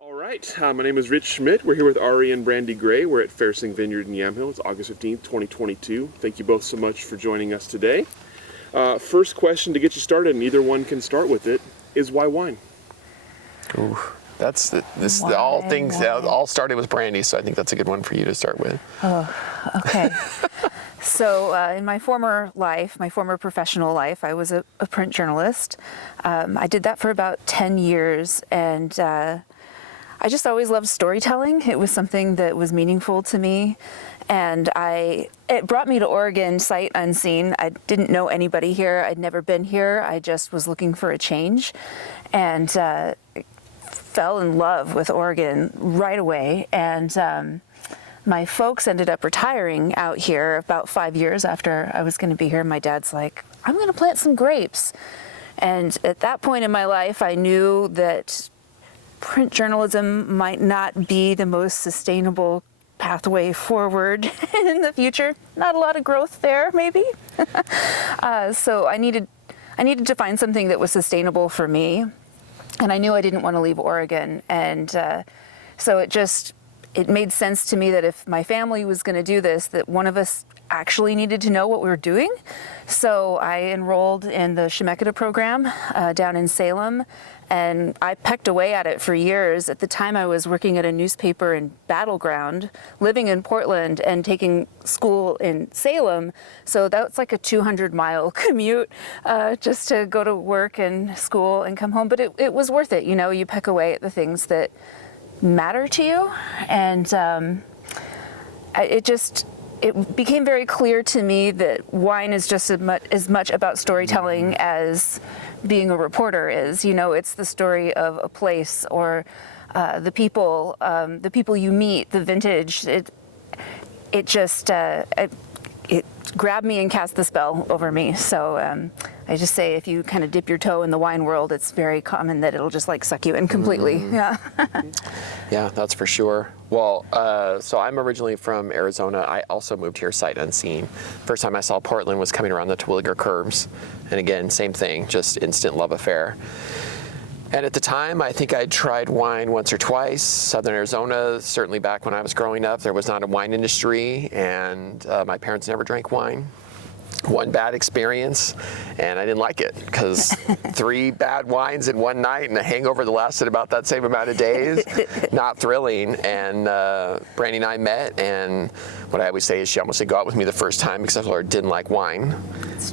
All right, my name is Rich Schmidt. We're here with Ari and Brandy Gray. We're at Fairsing Vineyard in Yamhill. It's August 15th, 2022. Thank you both so much for joining us today. First question to get you started, and either one can start with it, is why wine? Ooh, all started with Brandy, so I think that's a good one for you to start with. Oh, okay. So in my former professional life, I was a print journalist. I did that for about 10 years, and I just always loved storytelling. It was something that was meaningful to me, and it brought me to Oregon sight unseen. I didn't know anybody here. I'd never been here. I just was looking for a change, and fell in love with Oregon right away. And my folks ended up retiring out here about 5 years after I was going to be here. My dad's like, I'm going to plant some grapes. And at that point in my life, I knew that print journalism might not be the most sustainable pathway forward in the future. Not a lot of growth there, maybe. So I needed to find something that was sustainable for me, and I knew I didn't want to leave Oregon. And so it made sense to me that if my family was going to do this, that one of us actually needed to know what we were doing. So I enrolled in the Shemeketa program down in Salem, and I pecked away at it for years. At the time, I was working at a newspaper in Battleground, living in Portland, and taking school in Salem. So that's like a 200-mile commute just to go to work and school and come home. But it was worth it. You know, you peck away at the things that matter to you. And it became very clear to me that wine is just as much about storytelling as being a reporter is. You know, it's the story of a place or the people you meet, the vintage. It grabbed me and cast the spell over me. So I just say, if you kind of dip your toe in the wine world, it's very common that it'll just like suck you in completely. Yeah. Yeah, that's for sure. Well, so I'm originally from Arizona. I also moved here sight unseen. First time I saw Portland was coming around the Terwilliger curves. And again, same thing, just instant love affair. And at the time, I think I'd tried wine once or twice. Southern Arizona, certainly back when I was growing up, there was not a wine industry, and my parents never drank wine. One bad experience, and I didn't like it, because 3 bad wines in one night and a hangover that lasted about that same amount of days, not thrilling. And Brandy and I met, and what I always say is she almost got with me the first time because I told her I didn't like wine.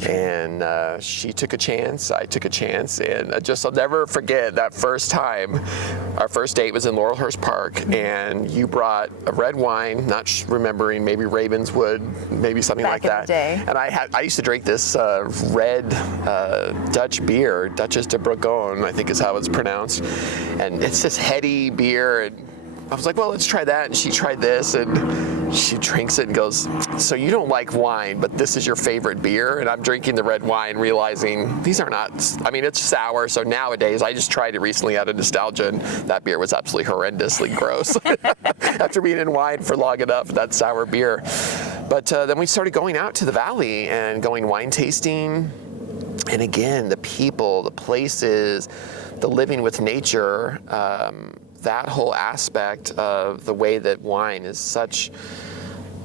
And she took a chance, I took a chance, and I'll never forget that first time. Our first date was in Laurelhurst Park, and you brought a red wine, not remembering, maybe Ravenswood, maybe something like that. And I used to drink this red Dutch beer, Duchess de Bourgogne, I think is how it's pronounced. And it's this heady beer. And I was like, well, let's try that. And she tried this, and she drinks it and goes, so you don't like wine, but this is your favorite beer? And I'm drinking the red wine, realizing these are not, I mean, it's sour. So nowadays, I just tried it recently out of nostalgia, and that beer was absolutely horrendously gross. After being in wine for long enough, that sour beer. But then we started going out to the valley and going wine tasting. And again, the people, the places, the living with nature, that whole aspect of the way that wine is such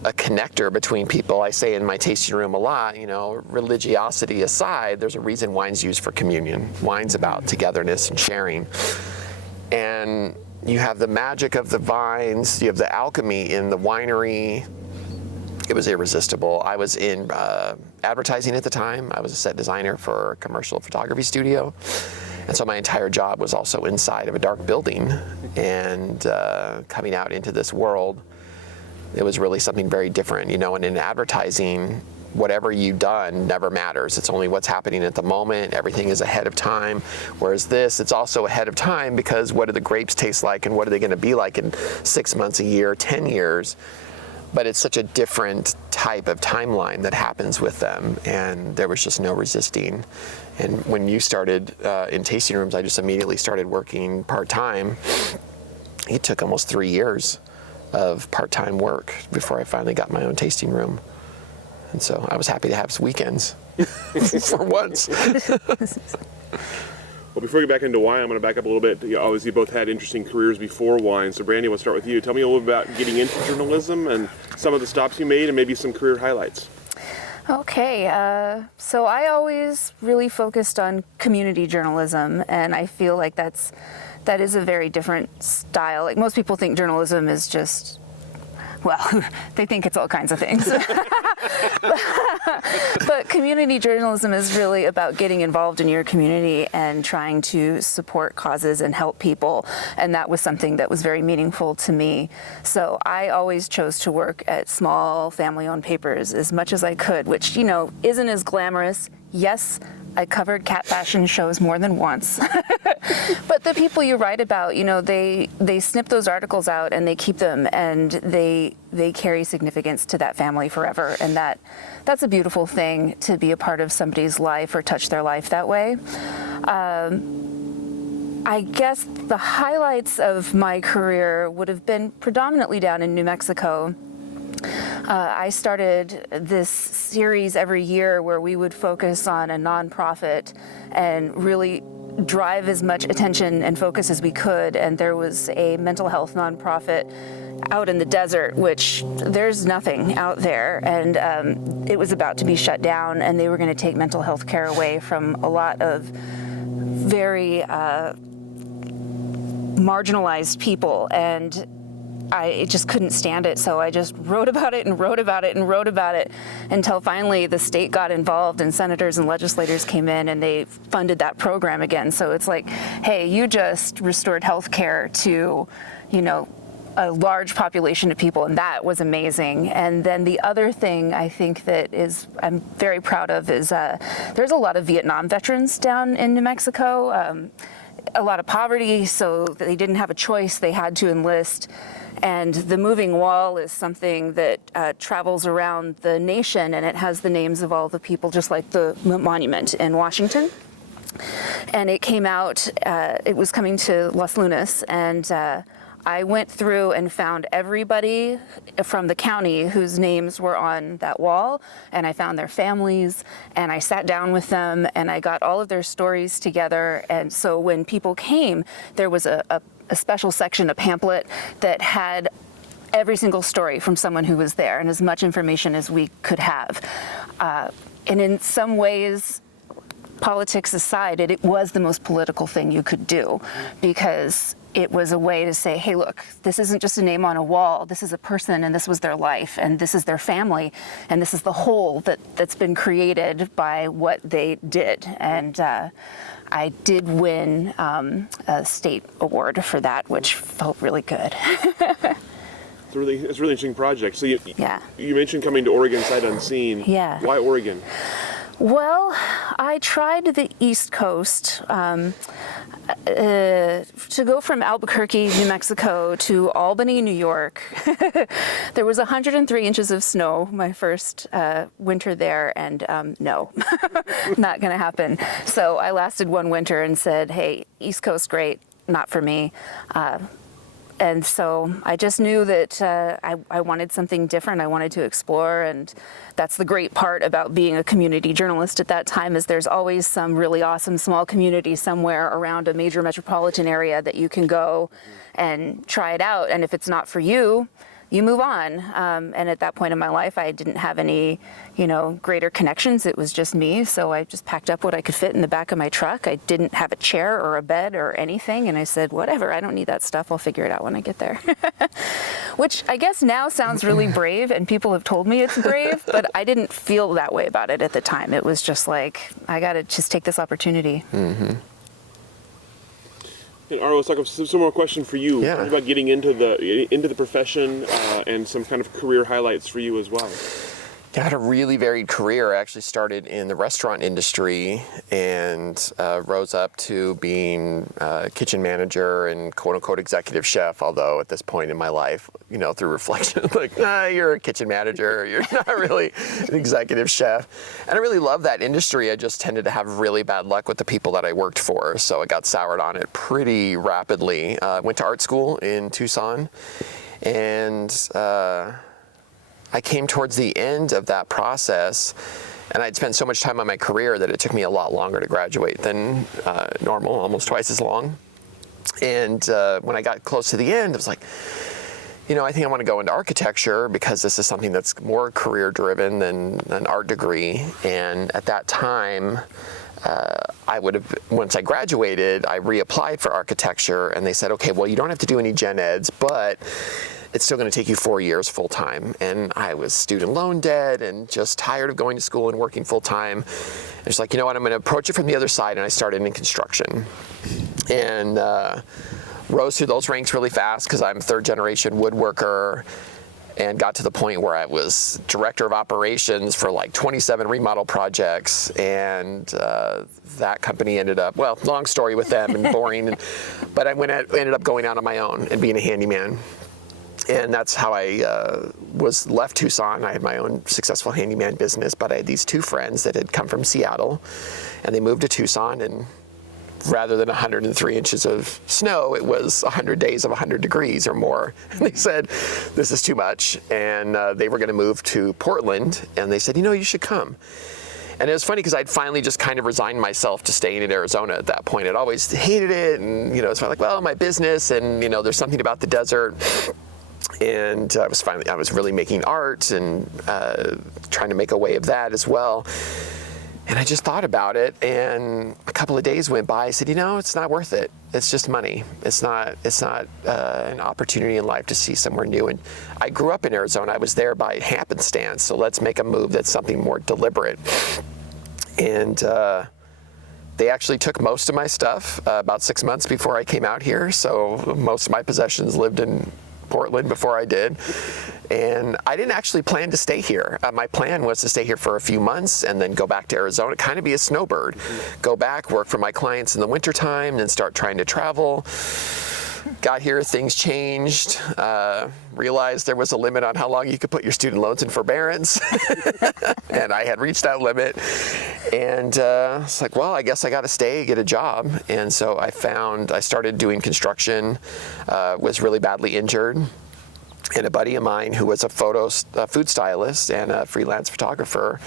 a connector between people. I say in my tasting room a lot, you know, religiosity aside, there's a reason wine's used for communion. Wine's about togetherness and sharing. And you have the magic of the vines, you have the alchemy in the winery. It was irresistible. I was in advertising at the time. I was a set designer for a commercial photography studio. And so my entire job was also inside of a dark building, and coming out into this world, it was really something very different, you know. And in advertising, whatever you've done never matters. It's only what's happening at the moment. Everything is ahead of time. Whereas this, it's also ahead of time, because what do the grapes taste like, and what are they going to be like in 6 months, a year, 10 years? But it's such a different type of timeline that happens with them, and there was just no resisting. And when you started in tasting rooms, I just immediately started working part-time. It took almost 3 years of part-time work before I finally got my own tasting room. And so I was happy to have weekends for once. Well, before we get back into wine, I'm going to back up a little bit. Obviously, you both had interesting careers before wine. So, Brandy, we'll start with you. Tell me a little bit about getting into journalism and some of the stops you made and maybe some career highlights. Okay, so I always really focused on community journalism, and I feel like that is a very different style. Like, most people think journalism is just, well, they think it's all kinds of things. But community journalism is really about getting involved in your community and trying to support causes and help people. And that was something that was very meaningful to me. So I always chose to work at small family-owned papers as much as I could, which, you know, isn't as glamorous. Yes, I covered cat fashion shows more than once. But the people you write about, you know, they snip those articles out and they keep them, and they carry significance to that family forever. And that's a beautiful thing, to be a part of somebody's life or touch their life that way. I guess the highlights of my career would have been predominantly down in New Mexico. I started this series every year where we would focus on a nonprofit and really drive as much attention and focus as we could. And there was a mental health nonprofit out in the desert, which there's nothing out there. And it was about to be shut down, and they were going to take mental health care away from a lot of very marginalized people. And I just couldn't stand it, so I just wrote about it and wrote about it and wrote about it until finally the state got involved and senators and legislators came in and they funded that program again. So it's like, hey, you just restored health care to, you know, a large population of people, and that was amazing. And then the other thing I think that I'm very proud of is there's a lot of Vietnam veterans down in New Mexico, a lot of poverty, so they didn't have a choice, they had to enlist. And the moving wall is something that travels around the nation, and it has the names of all the people, just like the monument in Washington. And it came out, it was coming to Las Lunas, and I went through and found everybody from the county whose names were on that wall, and I found their families, and I sat down with them, and I got all of their stories together. And so when people came, there was a special section, a pamphlet that had every single story from someone who was there, and as much information as we could have. And in some ways, politics aside, it was the most political thing you could do, because it was a way to say, hey, look, this isn't just a name on a wall. This is a person, and this was their life, and this is their family, and this is the whole that's been created by what they did. And I did win a state award for that, which felt really good. It's a really interesting project. So you mentioned coming to Oregon sight unseen. Yeah. Why Oregon? Well, I tried the East Coast. To go from Albuquerque, New Mexico to Albany, New York, there was 103 inches of snow my first winter there, and no, not going to happen. So I lasted one winter and said, hey, East Coast, great, not for me. And so I just knew that I wanted something different. I wanted to explore, and that's the great part about being a community journalist at that time, is there's always some really awesome small community somewhere around a major metropolitan area that you can go and try it out. And if it's not for you, you move on. And at that point in my life, I didn't have any, greater connections. It was just me. So I just packed up what I could fit in the back of my truck. I didn't have a chair or a bed or anything. And I said, whatever, I don't need that stuff. I'll figure it out when I get there. Which I guess now sounds really brave, and people have told me it's brave, but I didn't feel that way about it at the time. It was just like, I got to just take this opportunity. Mm-hmm. And Ari, let's talk about some more question for you. Yeah. Talk about getting into the profession and some kind of career highlights for you as well. I had a really varied career. I actually started in the restaurant industry and rose up to being kitchen manager and quote-unquote executive chef, although at this point in my life, through reflection, like, you're a kitchen manager, you're not really an executive chef. And I really love that industry. I just tended to have really bad luck with the people that I worked for, so I got soured on it pretty rapidly. Went to art school in Tucson, and I came towards the end of that process, And I'd spent so much time on my career that it took me a lot longer to graduate than normal, almost twice as long. And when I got close to the end, I was like, I think I want to go into architecture because this is something that's more career driven than an art degree. And at that time, once I graduated, I reapplied for architecture, and they said, okay, well, you don't have to do any gen eds, but it's still going to take you 4 years full time. And I was student loan debt and just tired of going to school and working full time. It's like, you know what, I'm going to approach it from the other side, and I started in construction. And rose through those ranks really fast because I'm third generation woodworker, and got to the point where I was director of operations for like 27 remodel projects. And that company ended up, well, long story with them and boring, but I ended up going out on my own and being a handyman. And that's how I was left Tucson. I had my own successful handyman business, but I had these two friends that had come from Seattle, and they moved to Tucson, and rather than 103 inches of snow, it was 100 days of 100 degrees or more. And they said, this is too much. And they were going to move to Portland, and they said, you should come. And it was funny because I'd finally just kind of resigned myself to staying in Arizona at that point. I'd always hated it, and so I'm like, well, my business, and there's something about the desert. And I was really making art and trying to make a way of that as well. And I just thought about it, and a couple of days went by. I said, it's not worth it. It's just money. It's not an opportunity in life to see somewhere new. And I grew up in Arizona. I was there by happenstance. So let's make a move that's something more deliberate. And they actually took most of my stuff about 6 months before I came out here. So most of my possessions lived in Portland before I did. And I didn't actually plan to stay here. My plan was to stay here for a few months and then go back to Arizona, kind of be a snowbird. Go back, work for my clients in the wintertime, and then start trying to travel. Got here, things changed, realized there was a limit on how long you could put your student loans in forbearance. And I had reached that limit. And it's like, well, I guess I got to stay, get a job. And so I started doing construction, was really badly injured. And a buddy of mine who was a food stylist and a freelance photographer,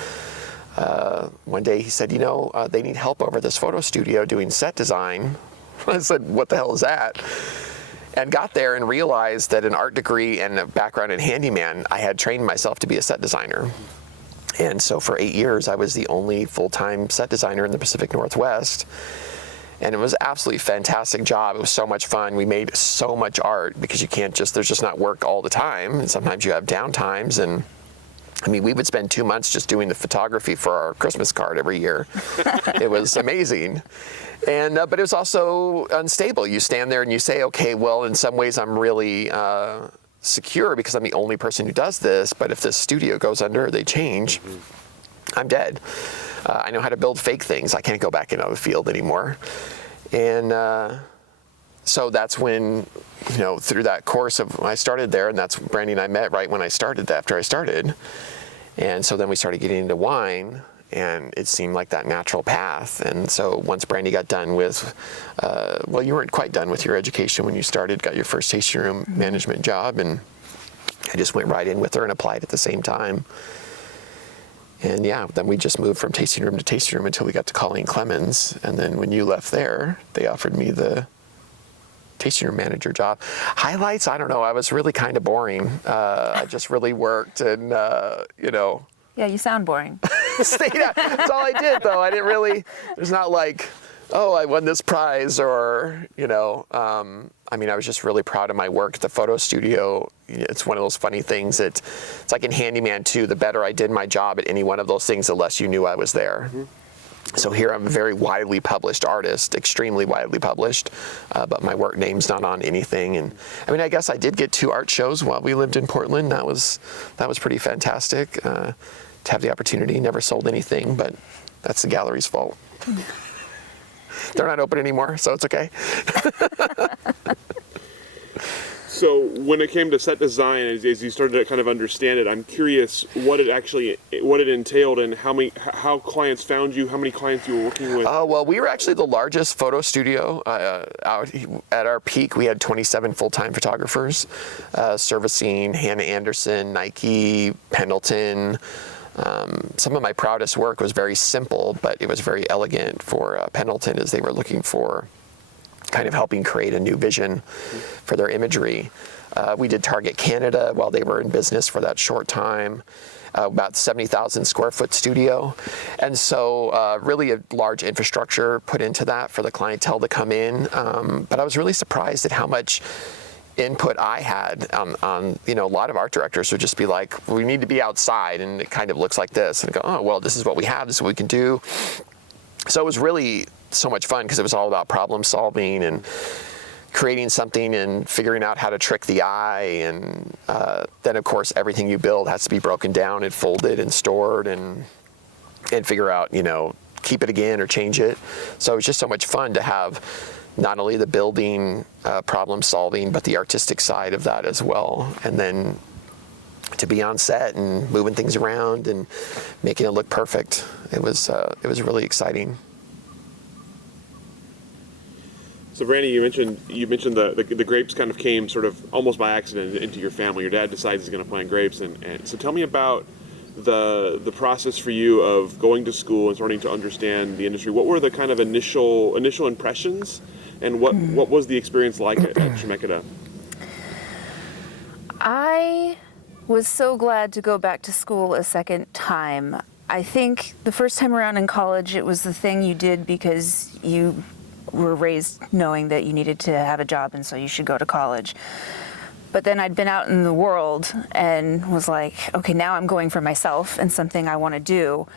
one day he said, they need help over at this photo studio doing set design. I said, what the hell is that? And got there and realized that an art degree and a background in handyman, I had trained myself to be a set designer. And so for 8 years, I was the only full-time set designer in the Pacific Northwest. And it was an absolutely fantastic job. It was so much fun. We made so much art because there's just not work all the time. And sometimes you have downtimes. And we would spend 2 months just doing the photography for our Christmas card every year. It was amazing. And but it was also unstable. You stand there and you say, okay, well, in some ways I'm really secure because I'm the only person who does this. But if this studio goes under, they change, I'm dead. I know how to build fake things. I can't go back into the field anymore. And so that's when, through that course of when I started there, and that's Brandy and I met right when after I started. And so then we started getting into wine, and it seemed like that natural path. And so once Brandy got done with, you weren't quite done with your education when you got your first tasting room management job, and I just went right in with her and applied at the same time. And then we just moved from tasting room to tasting room until we got to Colleen Clemens. And then when you left there, they offered me the tasting room manager job. Highlights, I don't know. I was really kind of boring. I just really worked and, Yeah, you sound boring. That's all I did, though. I didn't really, there's not like, oh, I won this prize or, I was just really proud of my work at the photo studio. It's one of those funny things that it's like in Handyman too, the better I did my job at any one of those things, the less you knew I was there. Mm-hmm. So here I'm a very widely published artist, extremely widely published, but my work name's not on anything. And I guess I did get 2 art shows while we lived in Portland. That was pretty fantastic to have the opportunity. Never sold anything, but that's the gallery's fault. They're not open anymore, so it's okay. So when it came to set design, as you started to kind of understand it, I'm curious what it entailed and how clients found you, how many clients you were working with. Well, we were actually the largest photo studio. Out at our peak, we had 27 full-time photographers, servicing Hannah Anderson, Nike, Pendleton, Some of my proudest work was very simple, but it was very elegant for Pendleton, as they were looking for kind of helping create a new vision for their imagery. We did Target Canada while they were in business for that short time, about 70,000 square foot studio. And so really a large infrastructure put into that for the clientele to come in. But I was really surprised at how much input I had on, you know, a lot of art directors would just be like, we need to be outside and it kind of looks like this, and go, oh, well, this is what we have, this is what we can do. So it was really so much fun because it was all about problem solving and creating something and figuring out how to trick the eye. And then of course, everything you build has to be broken down and folded and stored and figure out, you know, keep it again or change it. So it was just so much fun to have not only the building, problem solving, but the artistic side of that as well. And then to be on set and moving things around and making it look perfect. It was really exciting. So Brandy, you mentioned the grapes kind of came sort of almost by accident into your family. Your dad decides he's going to plant grapes, and so tell me about the process for you of going to school and starting to understand the industry. What were the kind of initial impressions, and what was the experience like at Chemeketa? I was so glad to go back to school a second time. I think the first time around in college, it was the thing you did because you were raised knowing that you needed to have a job and so you should go to college. But then I'd been out in the world and was like, okay, now I'm going for myself and something I want to do.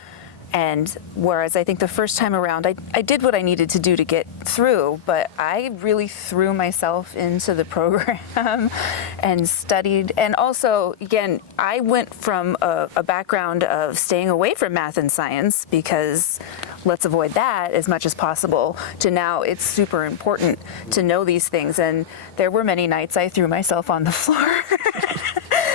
And whereas I think the first time around, I did what I needed to do to get through, but I really threw myself into the program and studied. And also, again, I went from a background of staying away from math and science because let's avoid that as much as possible, to now it's super important to know these things. And there were many nights I threw myself on the floor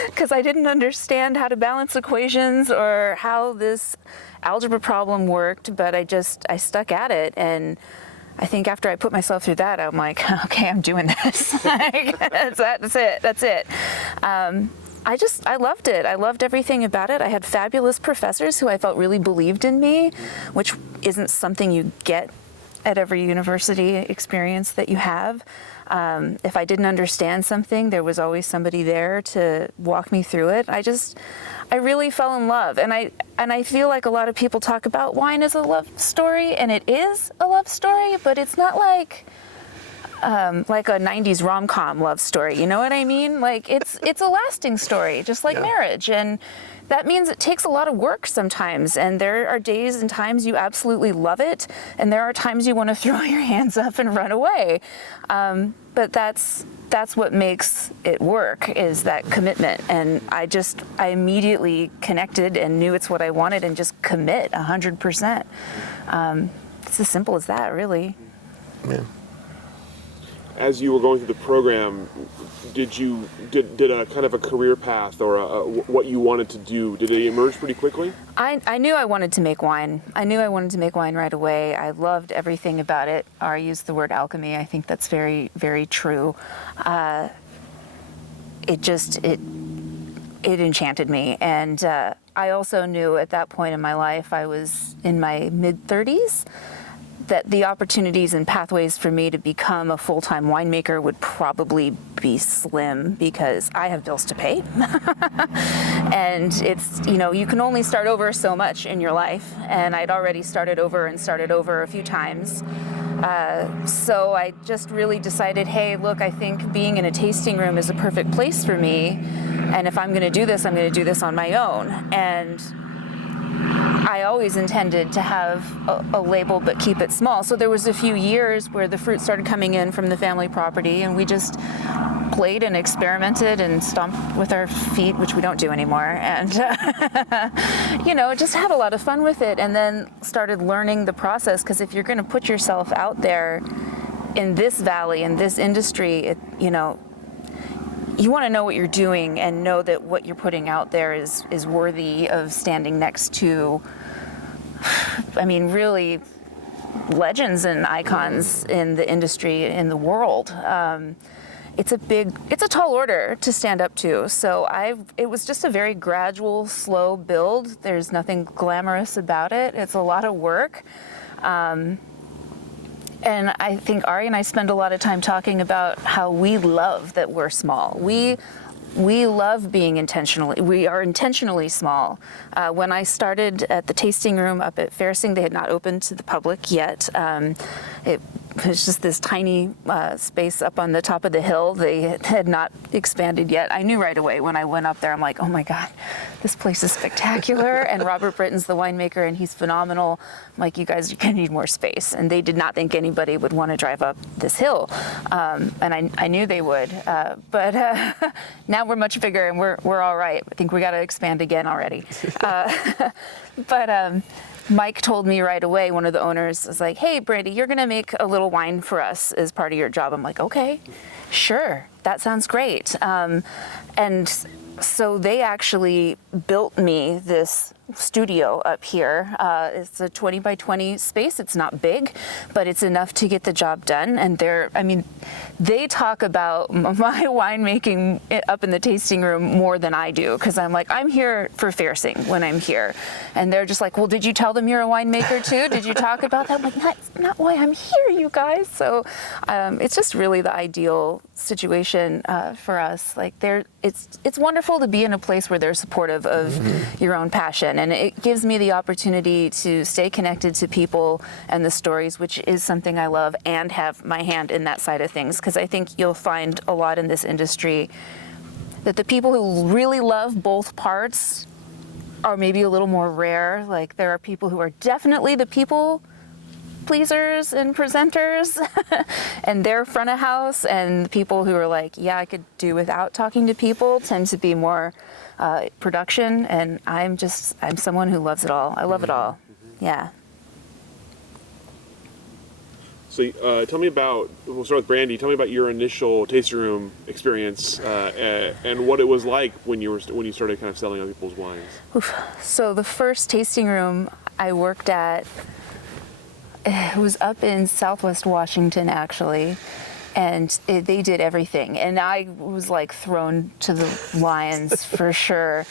because I didn't understand how to balance equations or how this algebra problem worked, but I stuck at it. And I think after I put myself through that, I'm like, okay, I'm doing this. Like, that's it. I loved it. I loved everything about it. I had fabulous professors who I felt really believed in me, which isn't something you get at every university experience that you have. If I didn't understand something, there was always somebody there to walk me through it. I really fell in love. And I feel like a lot of people talk about wine as a love story, and it is a love story, but it's not like a 90s rom-com love story. You know what I mean? Like it's a lasting story, just like marriage. And that means it takes a lot of work sometimes. And there are days and times you absolutely love it. And there are times you want to throw your hands up and run away. But that's what makes it work, is that commitment. And I immediately connected and knew it's what I wanted and just commit 100%. It's as simple as that, really. Yeah. As you were going through the program, did a kind of a career path or what you wanted to do, did it emerge pretty quickly? I knew I wanted to make wine. I knew I wanted to make wine right away. I loved everything about it. Ari used the word alchemy. I think that's very, very true. It enchanted me. And I also knew at that point in my life, I was in my mid-30s, that the opportunities and pathways for me to become a full-time winemaker would probably be slim because I have bills to pay. And it's, you can only start over so much in your life. And I'd already started over a few times. So I just really decided, hey, look, I think being in a tasting room is a perfect place for me. And if I'm going to do this, I'm going to do this on my own. And I always intended to have a label, but keep it small. So there was a few years where the fruit started coming in from the family property, and we just played and experimented and stomped with our feet, which we don't do anymore. And, just had a lot of fun with it, and then started learning the process. Because if you're going to put yourself out there in this valley, in this industry, you want to know what you're doing and know that what you're putting out there is worthy of standing next to, really legends and icons in the industry, in the world. it's a tall order to stand up to. So it was just a very gradual, slow build. There's nothing glamorous about it. It's a lot of work. And I think Ari and I spend a lot of time talking about how we love that we're small. We love being we are intentionally small. When I started at the tasting room up at Fairsing, they had not opened to the public yet. It was just this tiny space up on the top of the hill. They had not expanded yet. I knew right away when I went up there, I'm like, oh my God, this place is spectacular. And Robert Britton's the winemaker and he's phenomenal. I'm like, you guys, you need more space. And they did not think anybody would want to drive up this hill. And I knew they would. But now we're much bigger and we're all right. I think we got to expand again already. But Mike told me right away, one of the owners was like, hey, Brandy, you're going to make a little wine for us as part of your job. I'm like, okay, sure. That sounds great. And so they actually built me this studio up here. It's a 20 by 20 space. It's not big, but it's enough to get the job done. And they talk about my winemaking up in the tasting room more than I do, because I'm like, I'm here for Fairsing when I'm here. And they're just like, well, did you tell them you're a winemaker too? Did you talk about that? I'm like, that's not why I'm here, you guys. So it's just really the ideal situation for us. Like it's wonderful to be in a place where they're supportive of your own passion. And it gives me the opportunity to stay connected to people and the stories, which is something I love, and have my hand in that side of things. Because I think you'll find a lot in this industry that the people who really love both parts are maybe a little more rare. Like there are people who are definitely the people pleasers and presenters and they're front of house, and the people who are like, yeah, I could do without talking to people tend to be more production. And I'm someone who loves it all. I love it all. Yeah. So tell me we'll start with Brandy. Tell me about your initial tasting room experience and what it was like when you started kind of selling other people's wines. So the first tasting room I worked at, it was up in Southwest Washington, actually, and they did everything. And I was like thrown to the lions for sure.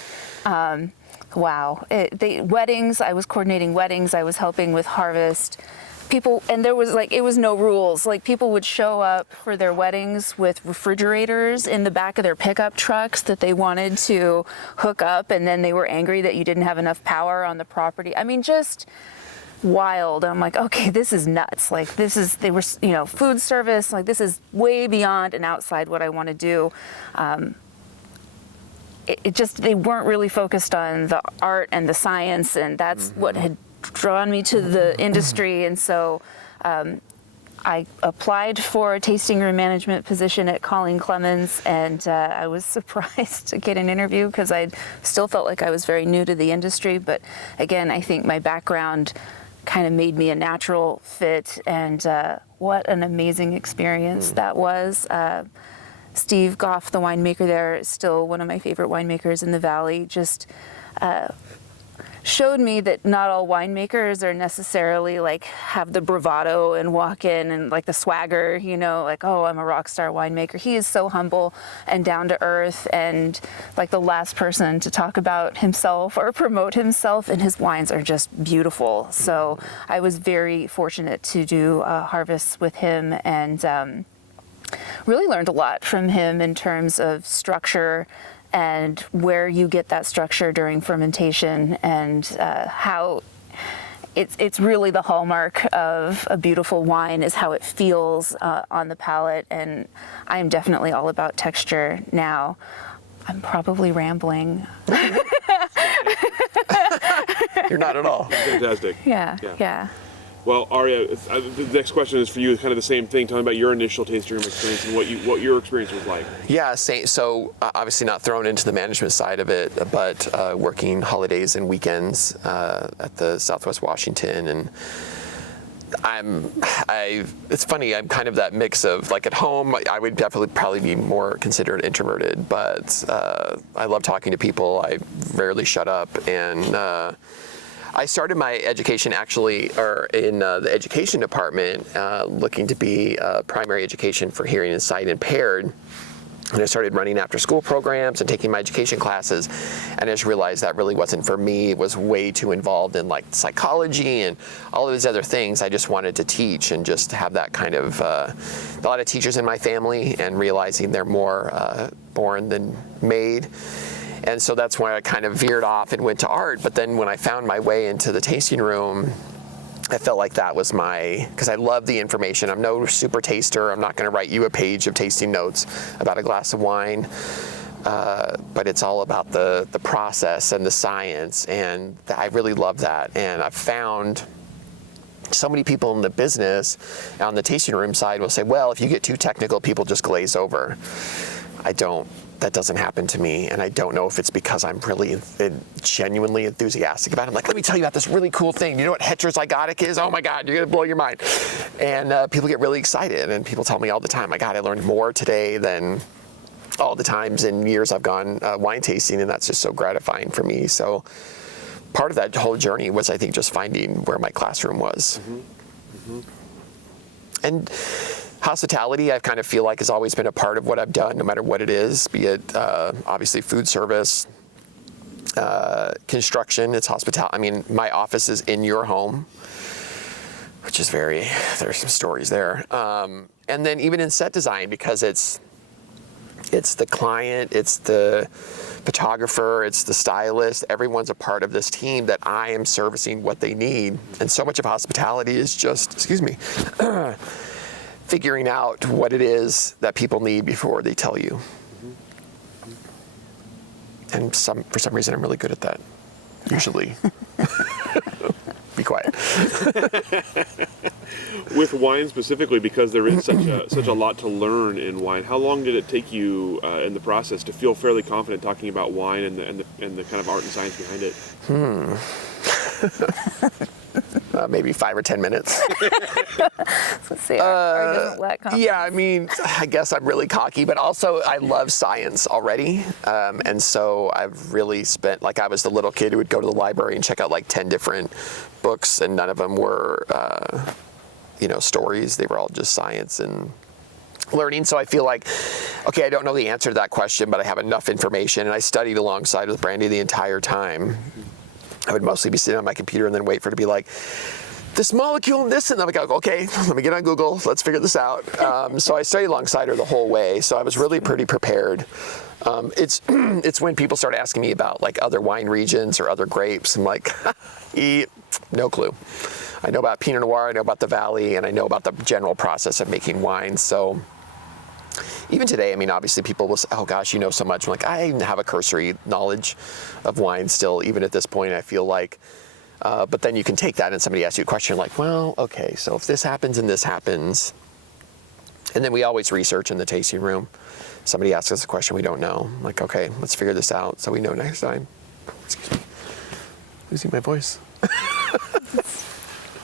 Wow. Weddings, I was coordinating weddings, I was helping with harvest. People, and there was it was no rules. Like people would show up for their weddings with refrigerators in the back of their pickup trucks that they wanted to hook up, and then they were angry that you didn't have enough power on the property. I mean, just wild. I'm like, okay, this is nuts. They were, food service. Like, this is way beyond and outside what I want to do. They weren't really focused on the art and the science, and that's what had drawn me to the industry. And so I applied for a tasting room management position at Colleen Clemens, and I was surprised to get an interview because I still felt like I was very new to the industry. But again, I think my background kind of made me a natural fit, and what an amazing experience that was. Steve Goff, the winemaker there, is still one of my favorite winemakers in the Valley. Just showed me that not all winemakers are necessarily have the bravado and walk in and the swagger, oh, I'm a rock star winemaker. He is so humble and down to earth, and the last person to talk about himself or promote himself, and his wines are just beautiful. So I was very fortunate to do harvests with him, and really learned a lot from him in terms of structure and where you get that structure during fermentation, and how it's really the hallmark of a beautiful wine is how it feels on the palate. And I am definitely all about texture now. I'm probably rambling. You're not at all. Fantastic. Yeah. Well, Aria, the next question is for you. Kind of the same thing. Tell me about your initial tasting room experience and what your experience was like. Yeah, so obviously not thrown into the management side of it, but working holidays and weekends at the Southwest Washington, and it's funny, I'm kind of that mix of at home, I would definitely probably be more considered introverted, but I love talking to people. I rarely shut up, and I started my education actually, or in the education department, looking to be primary education for hearing and sight impaired. And I started running after school programs and taking my education classes, and I just realized that really wasn't for me. It was way too involved in like psychology and all of these other things. I just wanted to teach and just have that kind of, a lot of teachers in my family, and realizing they're more born than made. And so that's why I kind of veered off and went to art. But then when I found my way into the tasting room, I felt like that was because I love the information. I'm no super taster. I'm not going to write you a page of tasting notes about a glass of wine. But it's all about the process and the science. And I really love that. And I've found so many people in the business on the tasting room side will say, well, if you get too technical, people just glaze over. That doesn't happen to me, and I don't know if it's because I'm really genuinely enthusiastic about it. I'm like, let me tell you about this really cool thing. You know what heterozygotic is? Oh my God, you're gonna blow your mind. And people get really excited, and people tell me all the time, my God, I learned more today than all the times in years I've gone wine tasting, and that's just so gratifying for me. So part of that whole journey was, I think, just finding where my classroom was. Mm-hmm. Mm-hmm. And hospitality, I kind of feel like has always been a part of what I've done, no matter what it is, be it obviously food service, construction, it's hospitality. I mean, my office is in your home, which is there's some stories there. And then even in set design, because it's the client, it's the photographer, it's the stylist, everyone's a part of this team that I am servicing what they need. And so much of hospitality is just, figuring out what it is that people need before they tell you. And for some reason, I'm really good at that, usually. Be quiet. With wine specifically, because there is such a lot to learn in wine, how long did it take you in the process to feel fairly confident talking about wine and the kind of art and science behind it? Maybe 5 or 10 minutes. Let's see. Ari doesn't lack confidence. Yeah, I mean, I guess I'm really cocky, but also I love science already. And so I've really spent, like I was the little kid who would go to the library and check out like 10 different books, and none of them were, stories. They were all just science and learning. So I feel like, okay, I don't know the answer to that question, but I have enough information, and I studied alongside with Brandy the entire time. I would mostly be sitting on my computer and then wait for it to be like, this molecule and this, and then I go, okay, let me get on Google, let's figure this out. So I studied alongside her the whole way, so I was really pretty prepared. It's when people start asking me about like other wine regions or other grapes, I'm like, no clue. I know about Pinot Noir, I know about the Valley, and I know about the general process of making wine. So even today, I mean, obviously people will say, oh gosh, you know so much. I'm like, I have a cursory knowledge of wine still, even at this point, I feel like. But then you can take that and somebody asks you a question like, well, okay, so if this happens and this happens, and then we always research in the tasting room. Somebody asks us a question we don't know. I'm like, okay, let's figure this out so we know next time. Excuse me. Losing my voice.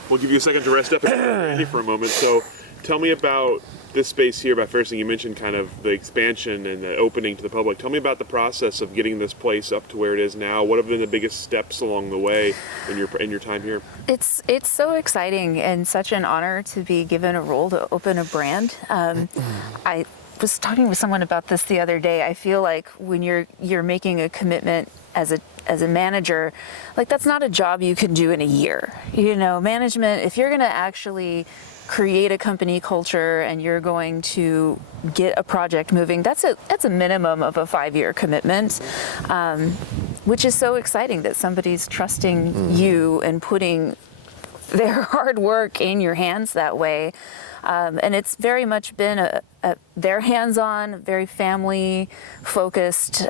We'll give you a second to rest up and get ready for a moment. So tell me about this space here about Fairsing. You mentioned kind of the expansion and the opening to the public. Tell me about the process of getting this place up to where it is now. What have been the biggest steps along the way in your time here? It's so exciting and such an honor to be given a role to open a brand. I was talking with someone about this the other day. I feel like when you're making a commitment as a manager, like that's not a job you can do in a year. Management, if you're going to actually create a company culture and you're going to get a project moving, that's a minimum of a 5-year commitment, which is so exciting that somebody's trusting you and putting their hard work in your hands that way. And it's very much been their hands-on, very family-focused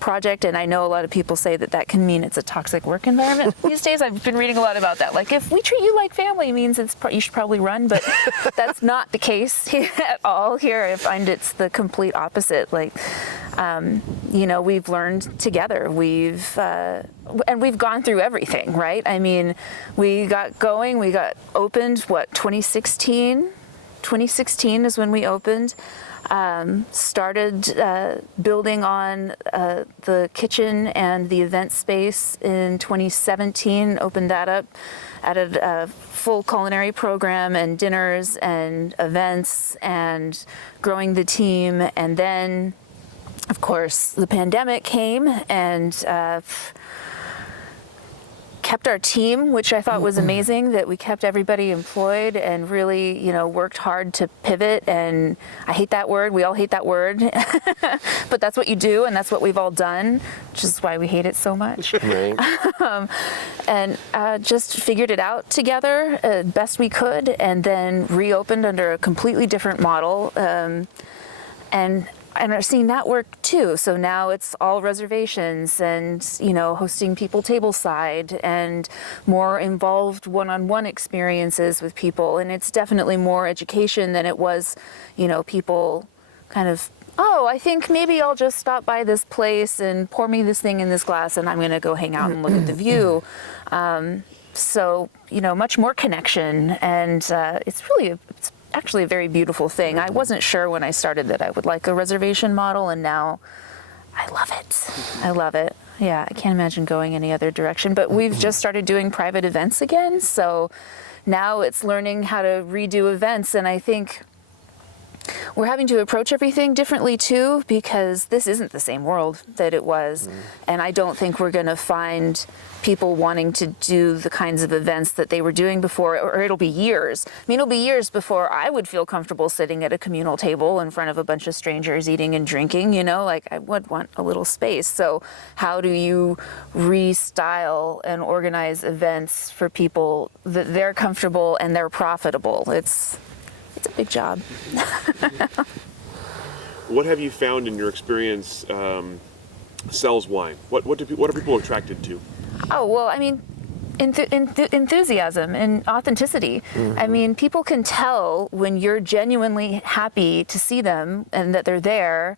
project, and I know a lot of people say that can mean it's a toxic work environment. These days I've been reading a lot about that. Like, if we treat you like family means you should probably run, but that's not the case at all here. I find it's the complete opposite. Like, we've learned together. We've gone through everything, right? I mean, we got opened, 2016? 2016 is when we opened. Started building on the kitchen and the event space in 2017, opened that up, added a full culinary program and dinners and events and growing the team. And then, of course, the pandemic came and kept our team, which I thought was amazing, that we kept everybody employed and really, worked hard to pivot. And I hate that word. We all hate that word. But that's what you do, and that's what we've all done, which is why we hate it so much. Right. And just figured it out together best we could, and then reopened under a completely different model. And are seeing that work too. So now it's all reservations and, hosting people tableside and more involved one-on-one experiences with people. And it's definitely more education than it was, people kind of, oh, I think maybe I'll just stop by this place and pour me this thing in this glass and I'm going to go hang out and look at the view. So, much more connection. And it's actually a very beautiful thing. I wasn't sure when I started that I would like a reservation model, and now I love it. I love it. Yeah, I can't imagine going any other direction. But we've just started doing private events again, so now it's learning how to redo events, and I think we're having to approach everything differently too, because this isn't the same world that it was. And I don't think we're going to find people wanting to do the kinds of events that they were doing before, or it'll be years. I mean, it'll be years before I would feel comfortable sitting at a communal table in front of a bunch of strangers eating and drinking, like I would want a little space. So how do you restyle and organize events for people that they're comfortable and they're profitable? It's a big job. What have you found in your experience sells wine? What are people attracted to? Oh, well, I mean, enthusiasm and authenticity. I mean, people can tell when you're genuinely happy to see them and that they're there,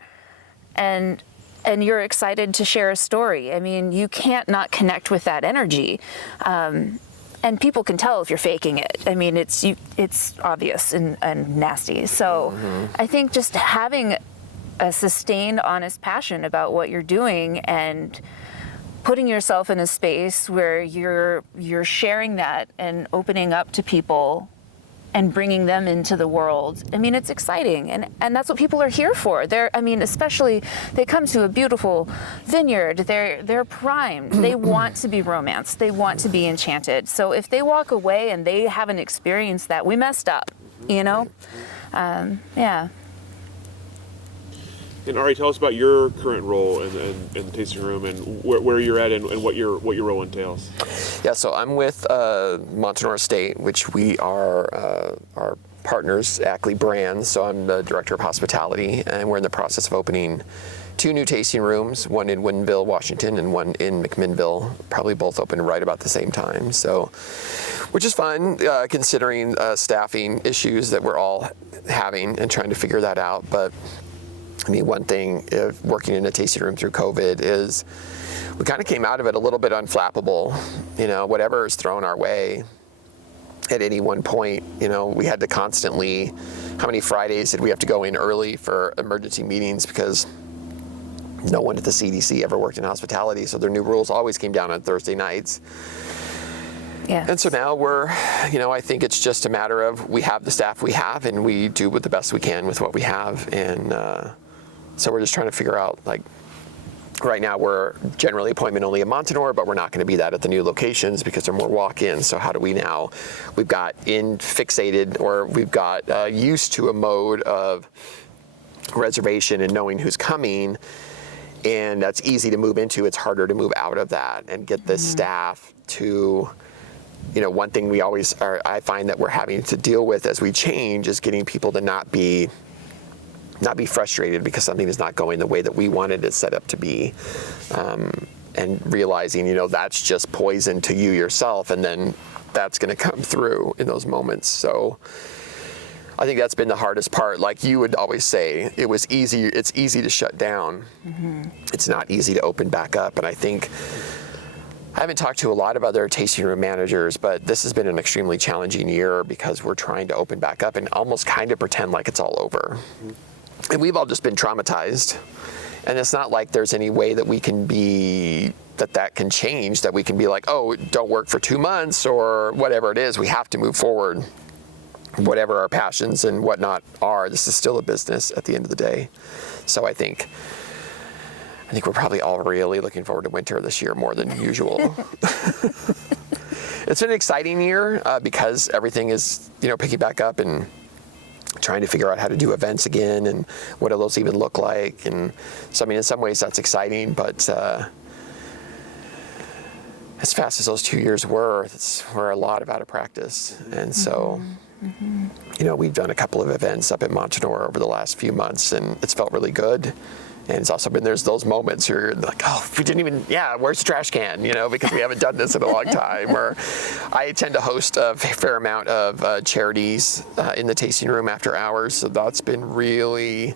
and you're excited to share a story. I mean, you can't not connect with that energy. And people can tell if you're faking it. I mean, it's obvious and nasty. So I think just having a sustained, honest passion about what you're doing and putting yourself in a space where you're sharing that and opening up to people and bringing them into the world. I mean, it's exciting, and that's what people are here for. Especially they come to a beautiful vineyard. They're primed. They want to be romanced. They want to be enchanted. So if they walk away and they haven't experienced that, we messed up. Yeah. And Ari, tell us about your current role in the tasting room and where you're at and what your role entails. Yeah, so I'm with Montanore Estate, which we are our partners, Ackley Brands. So I'm the director of hospitality, and we're in the process of opening 2 new tasting rooms, one in Woodinville, Washington, and one in McMinnville, probably both open right about the same time. So, which is fun, considering staffing issues that we're all having and trying to figure that out. But I mean, one thing of working in a tasting room through COVID is we kind of came out of it a little bit unflappable. Whatever is thrown our way at any one point, we had to constantly, how many Fridays did we have to go in early for emergency meetings because no one at the CDC ever worked in hospitality, so their new rules always came down on Thursday nights. Yeah. And so now we're, I think it's just a matter of we have the staff we have and we do the best we can with what we have. And so we're just trying to figure out, right now we're generally appointment only at Montanore, but we're not going to be that at the new locations because they're more walk-ins. So how do we now, we've got we've got used to a mode of reservation and knowing who's coming. And that's easy to move into. It's harder to move out of that and get the staff to, one thing I find that we're having to deal with as we change is getting people to not be frustrated because something is not going the way that we wanted it set up to be. And realizing, that's just poison to you yourself, and then that's going to come through in those moments. So I think that's been the hardest part. Like you would always say, it's easy to shut down. It's not easy to open back up. And I think I haven't talked to a lot of other tasting room managers, but this has been an extremely challenging year because we're trying to open back up and almost kind of pretend like it's all over. And we've all just been traumatized. And it's not like there's any way that we can be, that can change, that we can be like, oh, don't work for 2 months or whatever it is. We have to move forward. Whatever our passions and whatnot are, this is still a business at the end of the day. So I think we're probably all really looking forward to winter this year more than usual. It's been an exciting year because everything is, picking back up and trying to figure out how to do events again and what do those even look like. And so, in some ways that's exciting, but as fast as those 2 years were, we're a lot out of practice. And so, we've done a couple of events up at Montanore over the last few months and it's felt really good. And it's also been, there's those moments where you're like, oh, we didn't even, where's the trash can, because we haven't done this in a long time. Or I tend to host a fair amount of charities in the tasting room after hours. So that's been really,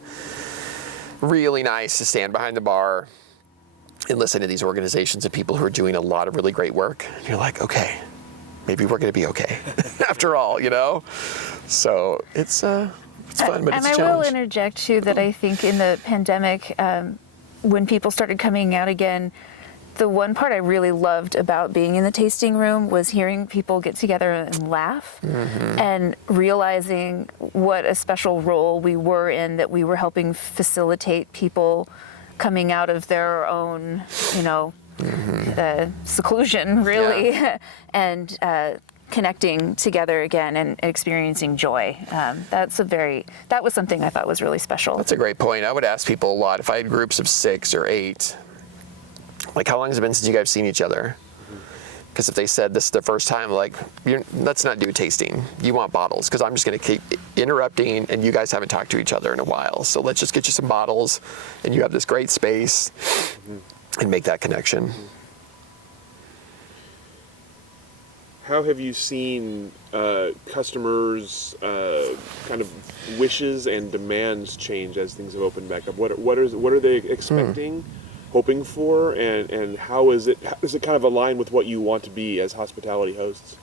really nice to stand behind the bar and listen to these organizations and people who are doing a lot of really great work. And you're like, okay, maybe we're going to be okay after all, So it's fun, but it's a challenge. And I will interject too that I think in the pandemic, when people started coming out again, the one part I really loved about being in the tasting room was hearing people get together and laugh and realizing what a special role we were in, that we were helping facilitate people coming out of their own, seclusion, really, and connecting together again and experiencing joy. That was something I thought was really special. That's a great point. I would ask people a lot, if I had groups of 6 or 8, like, how long has it been since you guys have seen each other? Because if they said this is the first time, like, let's not do tasting. You want bottles, because I'm just going to keep interrupting, and you guys haven't talked to each other in a while. So let's just get you some bottles, and you have this great space, and make that connection. How have you seen customers' kind of wishes and demands change as things have opened back up? What are they expecting, hoping for, and how does it kind of align with what you want to be as hospitality hosts?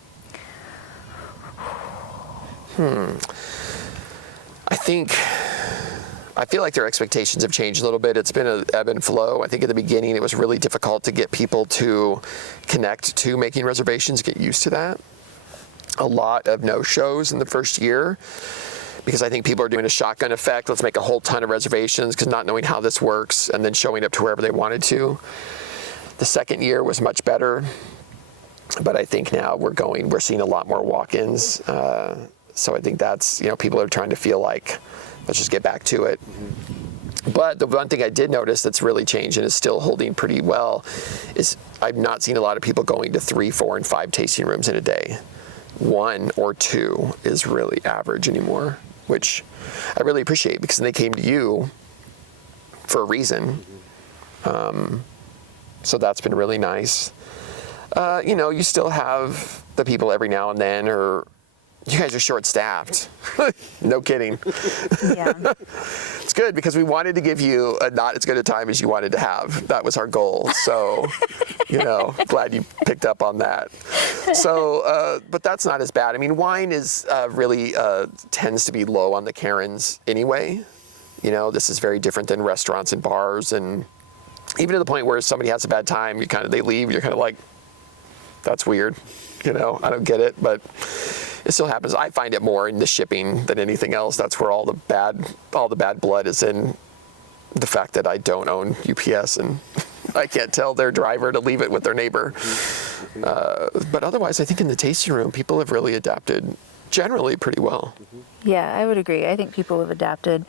I feel like their expectations have changed a little bit. It's been an ebb and flow. I think at the beginning it was really difficult to get people to connect to making reservations, get used to that. A lot of no-shows in the first year because I think people are doing a shotgun effect. Let's make a whole ton of reservations because not knowing how this works and then showing up to wherever they wanted to. The second year was much better, but I think now we're seeing a lot more walk-ins. So I think that's, people are trying to feel like, let's just get back to it. But the one thing I did notice that's really changed and is still holding pretty well is I've not seen a lot of people going to 3, 4, and 5 tasting rooms in a day. 1 or 2 is really average anymore, which I really appreciate because they came to you for a reason. So that's been really nice. You still have the people every now and then, or you guys are short-staffed. No kidding. Yeah. It's good because we wanted to give you not as good a time as you wanted to have. That was our goal. So, glad you picked up on that. So, but that's not as bad. Wine is really tends to be low on the Karens anyway. This is very different than restaurants and bars, and even to the point where somebody has a bad time, they leave. You're kind of like, that's weird. I don't get it, but it still happens. I find it more in the shipping than anything else. That's where all the bad blood is in the fact that I don't own UPS and I can't tell their driver to leave it with their neighbor. But otherwise, I think in the tasting room, people have really adapted generally pretty well. Yeah, I would agree. I think people have adapted.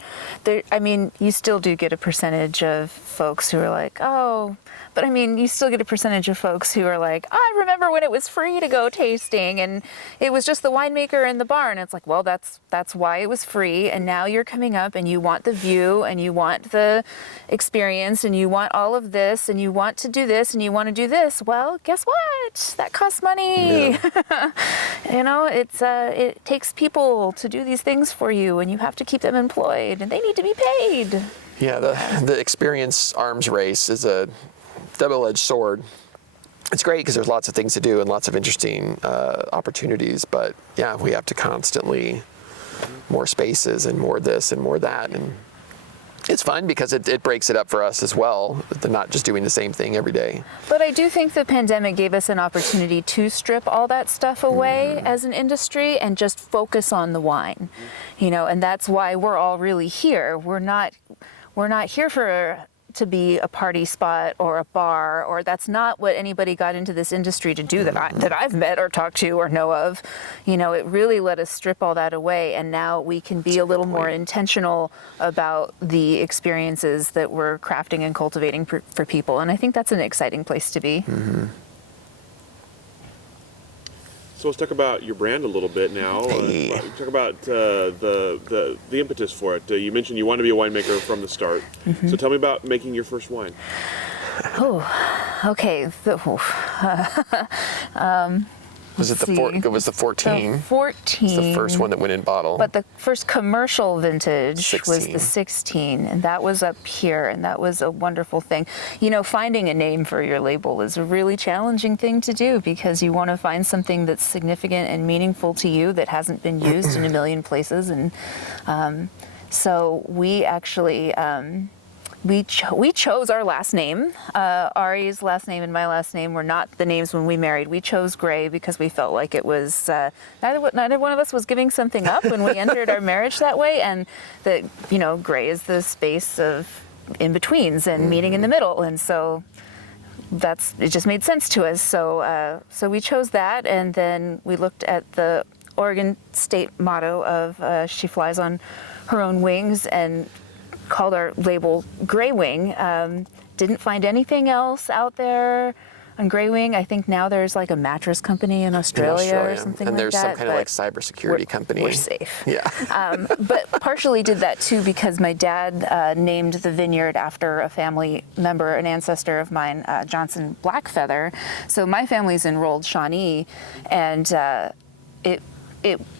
You still do get a percentage of folks who are like, oh, but you still get a percentage of folks who are like, I remember when it was free to go tasting and it was just the winemaker and the bar. And it's like, well, that's why it was free. And now you're coming up and you want the view and you want the experience and you want all of this and you want to do this and you want to do this. Well, guess what? That costs money. Yeah. It takes people to do these things for you and you have to keep them employed and they need to be paid. Yeah, the experience arms race is a double-edged sword. it's great because there's lots of things to do and lots of interesting opportunities. But yeah, we have to constantly more spaces and more this and more that, and it's fun because it breaks it up for us as well. They're not just doing the same thing every day. But I do think the pandemic gave us an opportunity to strip all that stuff away as an industry and just focus on the wine, and that's why we're all really here. We're not here to be a party spot or a bar, or that's not what anybody got into this industry to do that I've met or talked to or know of. It really let us strip all that away, and now we can be a little more intentional about the experiences that we're crafting and cultivating for people, and I think that's an exciting place to be. So let's talk about your brand a little bit now. Hey. Talk about the impetus for it. You mentioned you wanted to be a winemaker from the start. So tell me about making your first wine. Okay. Was it it was the 14? The 14. It's the first one that went in bottle. But the first commercial vintage was 16. the 16, and that was up here, and that was a wonderful thing. Finding a name for your label is a really challenging thing to do because you want to find something that's significant and meaningful to you that hasn't been used in a million places, and so we actually we chose our last name. Ari's last name and my last name were not the names when we married. We chose Gray because we felt like it was neither one of us was giving something up when we entered our marriage that way, and that Gray is the space of in betweens and meeting in the middle, and so it just made sense to us. So we chose that, and then we looked at the Oregon state motto of "She flies on her own wings," and called our label Greywing. Didn't find anything else out there on Greywing. I think now there's like a mattress company in Australia or something and like that. there's some kind of like cybersecurity company. We're safe. Yeah. But partially did that too because my dad named the vineyard after a family member, an ancestor of mine, Johnson Blackfeather. So my family's enrolled Shawnee, and it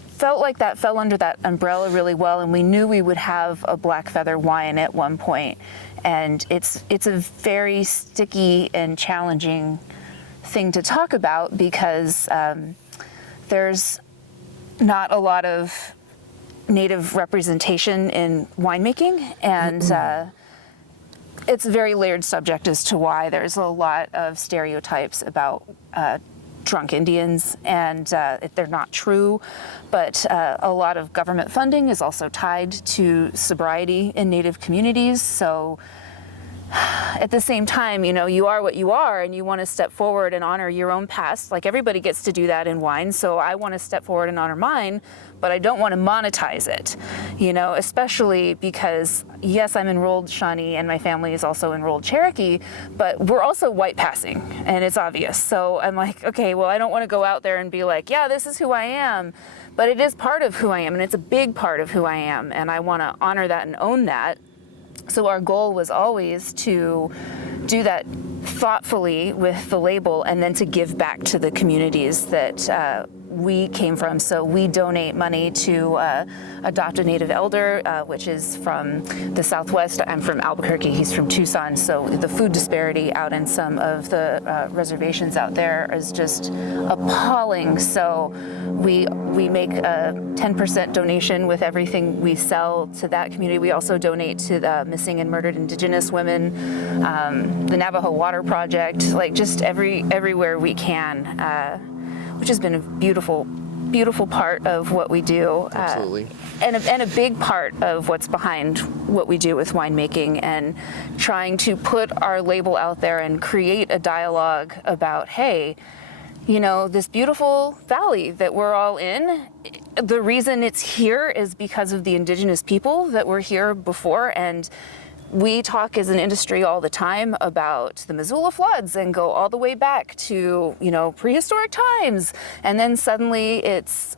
felt like that fell under that umbrella really well, and we knew we would have a Blackfeather wine at one point. And it's a very sticky and challenging thing to talk about because there's not a lot of native representation in winemaking, and it's a very layered subject as to why there's a lot of stereotypes about drunk Indians, and they're not true, but a lot of government funding is also tied to sobriety in Native communities. So at the same time, you are what you are, and you want to step forward and honor your own past. Like everybody gets to do that in wine, so I want to step forward and honor mine, but I don't want to monetize it, especially because, yes, I'm enrolled Shawnee and my family is also enrolled Cherokee, but we're also white passing, and it's obvious. So I'm like, okay, well, I don't want to go out there and be like, yeah, this is who I am, but it is part of who I am, and it's a big part of who I am, and I want to honor that and own that. So our goal was always to do that thoughtfully with the label and then to give back to the communities that we came from. So we donate money to Adopt a Native Elder, which is from the Southwest. I'm from Albuquerque, he's from Tucson. So the food disparity out in some of the reservations out there is just appalling. So we make a 10% donation with everything we sell to that community. We also donate to the missing and murdered Indigenous women, the Navajo Water Project, like just everywhere we can, which has been a beautiful part of what we do. Absolutely. And a big part of what's behind what we do with winemaking, and trying to put our label out there and create a dialogue about, hey, this beautiful valley that we're all in, the reason it's here is because of the Indigenous people that were here before. And we talk as an industry all the time about the Missoula floods and go all the way back to, prehistoric times. And then suddenly it's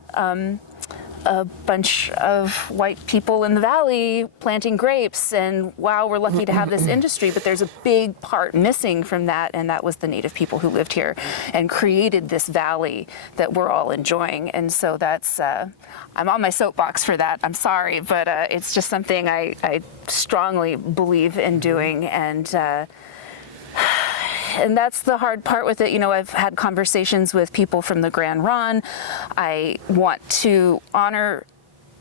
a bunch of white people in the valley planting grapes, and wow, we're lucky to have this industry, but there's a big part missing from that, and that was the Native people who lived here and created this valley that we're all enjoying. And so that's, I'm on my soapbox for that, I'm sorry, but it's just something I strongly believe in doing, and and that's the hard part with it. I've had conversations with people from the Grand Ron. I want to honor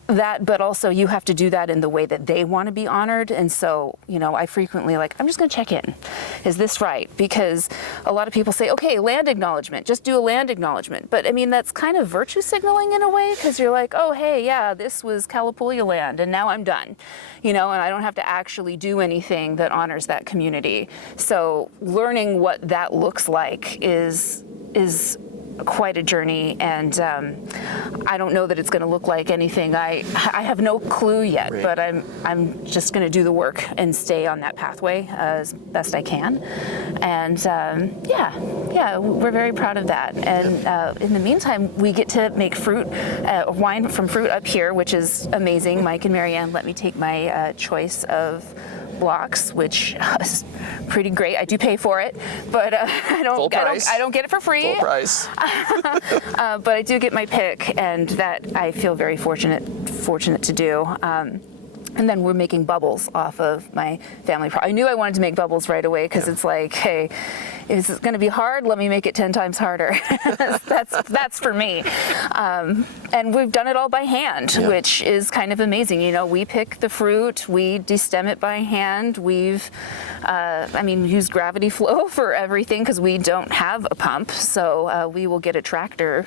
that, but also you have to do that in the way that they want to be honored. And so, I frequently I'm just going to check in. Is this right? Because a lot of people say, okay, land acknowledgement, just do a land acknowledgement. But I mean, that's kind of virtue signaling in a way, because you're like, oh, hey, yeah, this was Calapoola land and now I'm done, and I don't have to actually do anything that honors that community. So learning what that looks like is quite a journey, and I don't know that it's going to look like anything. I have no clue yet, Right. but I'm just going to do the work and stay on that pathway as best I can. And we're very proud of that. And in the meantime, we get to make wine from fruit up here, which is amazing. Mike and Marianne let me take my choice of blocks, which is pretty great. I do pay for it, but I don't get it for free. Full price. But I do get my pick, and that I feel very fortunate to do. And then we're making bubbles off of my family. I knew I wanted to make bubbles right away, because it's like, hey, is it going to be hard? Let me make it 10 times harder. That's for me. And we've done it all by hand, which is kind of amazing. We pick the fruit, we destem it by hand. We've, used gravity flow for everything, because we don't have a pump. So we will get a tractor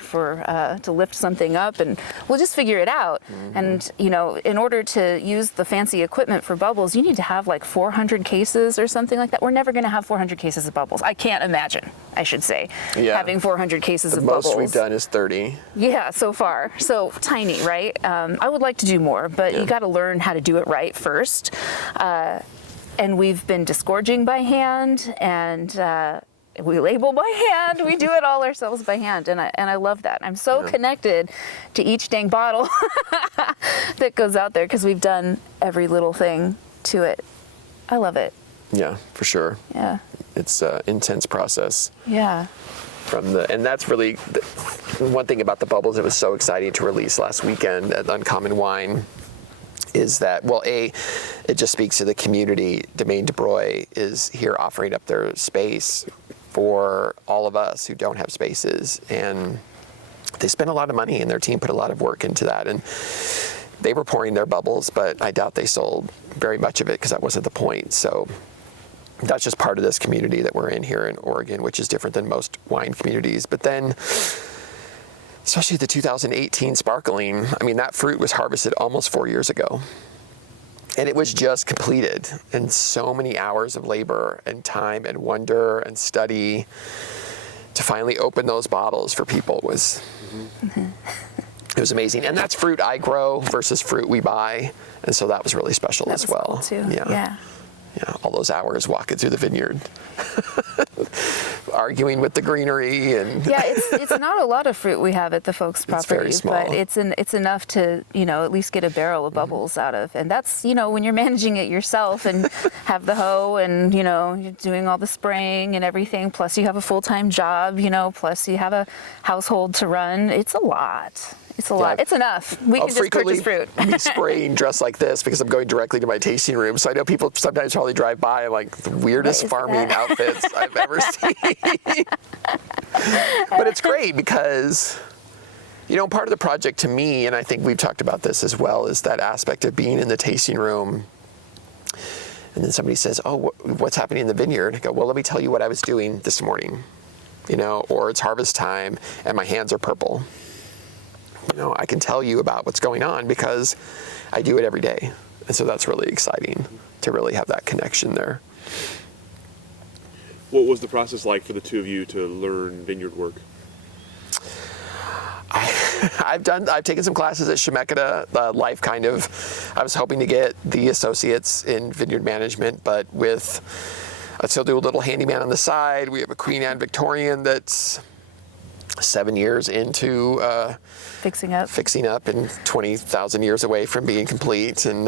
to lift something up, and we'll just figure it out. Mm-hmm. And, in order to use the fancy equipment for bubbles, you need to have 400 cases or something like that. We're never going to have 400 cases of bubbles. I can't imagine, I should say, having 400 cases of bubbles. The most we've done is 30. Yeah, so far. So tiny, right? I would like to do more, but you got to learn how to do it right first. And we've been disgorging by hand, and we label by hand. We do it all ourselves by hand, and I love that. I'm so connected to each dang bottle that goes out there, because we've done every little thing to it. I love it. Yeah, for sure. Yeah. It's an intense process. Yeah. And that's really one thing about the bubbles that was so exciting to release last weekend at Uncommon Wine is that, it just speaks to the community. Domaine de Broye is here offering up their space for all of us who don't have spaces. And they spent a lot of money, and their team put a lot of work into that. And they were pouring their bubbles, but I doubt they sold very much of it, because that wasn't the point. So that's just part of this community that we're in here in Oregon, which is different than most wine communities. But then, especially the 2018 sparkling, that fruit was harvested almost 4 years ago. And it was just completed. And so many hours of labor and time and wonder and study to finally open those bottles for people was, it was amazing. And that's fruit I grow versus fruit we buy. And so that was really special as well. Cool too. Yeah, all those hours walking through the vineyard, arguing with the greenery, and it's not a lot of fruit we have at the folks' property, very small. but it's enough to at least get a barrel of bubbles out of, and that's when you're managing it yourself and have the hoe, and you're doing all the spraying and everything, plus you have a full-time job, plus you have a household to run. It's a lot. It's a lot. It's enough. We can just purchase fruit. be spraying dressed like this because I'm going directly to my tasting room. So I know people sometimes probably drive by and the weirdest farming outfits I've ever seen. But it's great because, part of the project to me, and I think we've talked about this as well, is that aspect of being in the tasting room. And then somebody says, oh, what's happening in the vineyard? I go, well, let me tell you what I was doing this morning, or it's harvest time and my hands are purple. I can tell you about what's going on because I do it every day. And so that's really exciting to really have that connection there. What was the process like for the two of you to learn vineyard work? I've taken some classes at Shemeketa, I was hoping to get the associates in vineyard management, but I still do a little handyman on the side. We have a Queen Anne Victorian that's 7 years into fixing up and 20,000 years away from being complete. And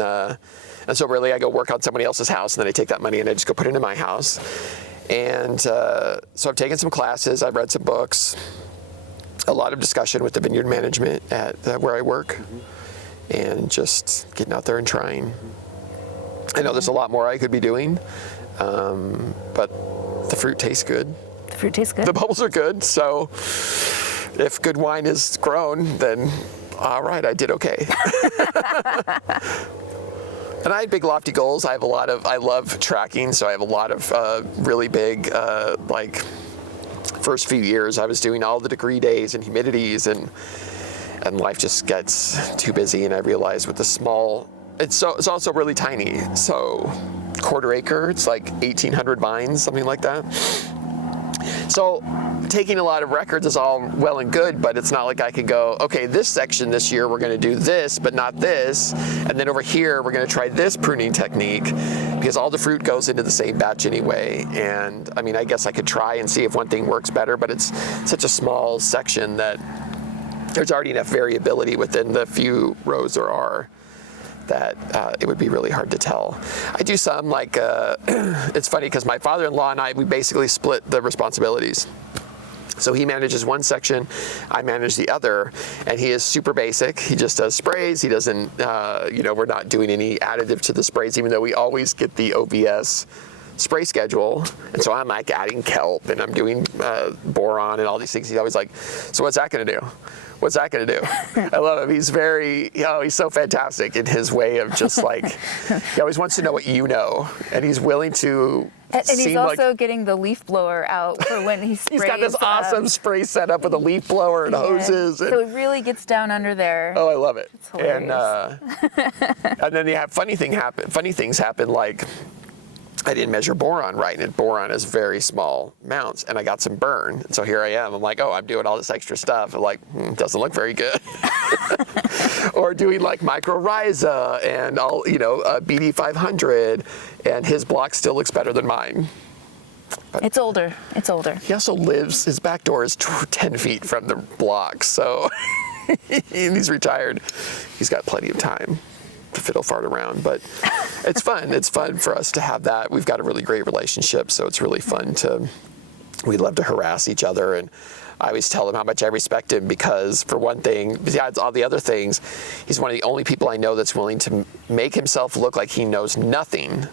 so really I go work on somebody else's house, and then I take that money and I just go put it in my house. And so I've taken some classes, I've read some books, a lot of discussion with the vineyard management at where I work, and just getting out there and trying. I know there's a lot more I could be doing, but the fruit tastes good. The fruit tastes good. The bubbles are good, so if good wine is grown, then all right, I did okay. And I had big lofty goals. I love tracking, so I have a lot of really big, first few years I was doing all the degree days and humidities, and life just gets too busy, and I realized with the small, it's also really tiny, so quarter acre, it's like 1,800 vines, something like that. So taking a lot of records is all well and good, but it's not like I can go, okay, this section this year we're going to do this, but not this, and then over here we're going to try this pruning technique, because all the fruit goes into the same batch anyway. And I mean, I guess I could try and see if one thing works better, but it's such a small section that there's already enough variability within the few rows there are that it would be really hard to tell. I do some, it's funny because my father-in-law and I, we basically split the responsibilities. So he manages one section, I manage the other, and he is super basic. He just does sprays. He doesn't, we're not doing any additive to the sprays, even though we always get the OVS spray schedule. And so I'm like adding kelp, and I'm doing boron and all these things. He's always like, so what's that going to do? What's that going to do? I love him. He's he's so fantastic in his way of just like, he always wants to know what you know, and he's willing to. And he's also getting the leaf blower out for when he sprays. He's got this awesome spray setup with a leaf blower and hoses. So it really gets down under there. Oh, I love it. It's hilarious. And then you have funny things happen, like I didn't measure boron right, and boron is very small amounts, and I got some burn. And so here I am. I'm like, oh, I'm doing all this extra stuff. I'm like, doesn't look very good. Or doing like mycorrhiza and all, BD 500, and his block still looks better than mine. But it's older. He also his back door is 10 feet from the block, so and he's retired. He's got plenty of time to fiddle fart around, but it's fun. It's fun for us to have that. We've got a really great relationship, so it's really fun we love to harass each other, and I always tell him how much I respect him because, for one thing, besides all the other things, he's one of the only people I know that's willing to make himself look like he knows nothing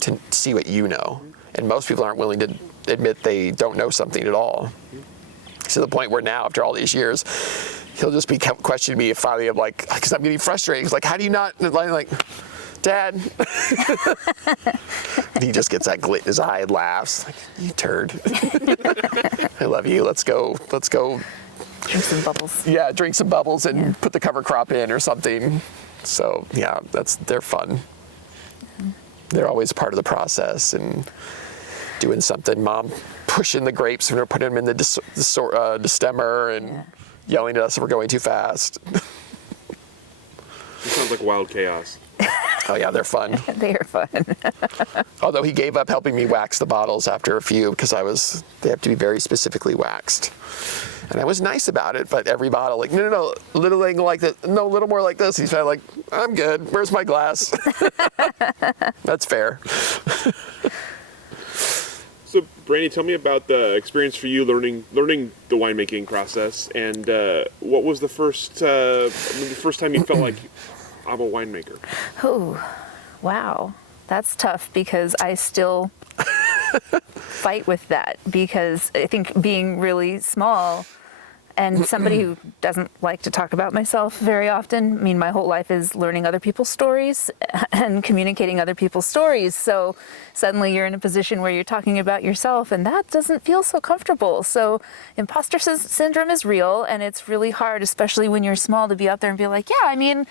to see what you know. And most people aren't willing to admit they don't know something at all. To the point where now, after all these years, he'll just be questioning me finally. I'm like, because I'm getting frustrated. He's like, how do you not? And I'm like, Dad. And he just gets that glit in his eye and laughs. Like, you turd. I love you. Let's go. Drink some bubbles. Yeah, drink some bubbles and put the cover crop in or something. So yeah, they're fun. They're always part of the process and doing something. Mom pushing the grapes when we're putting them in the destemmer and yelling at us if we're going too fast. It sounds like wild chaos. Oh yeah, they're fun. They are fun. Although he gave up helping me wax the bottles after a few because they have to be very specifically waxed. And I was nice about it, but every bottle, like, no, little thing like this, no, a little more like this. He's kind of like, I'm good. Where's my glass? That's fair. So, Brandy, tell me about the experience for you learning the winemaking process, and what was the first time you felt like I'm a winemaker? Oh, wow. That's tough because I still fight with that, because I think being really small and somebody who doesn't like to talk about myself very often, I mean, my whole life is learning other people's stories and communicating other people's stories. So suddenly you're in a position where you're talking about yourself, and that doesn't feel so comfortable. So imposter syndrome is real, and it's really hard, especially when you're small, to be out there and be like, yeah, I mean,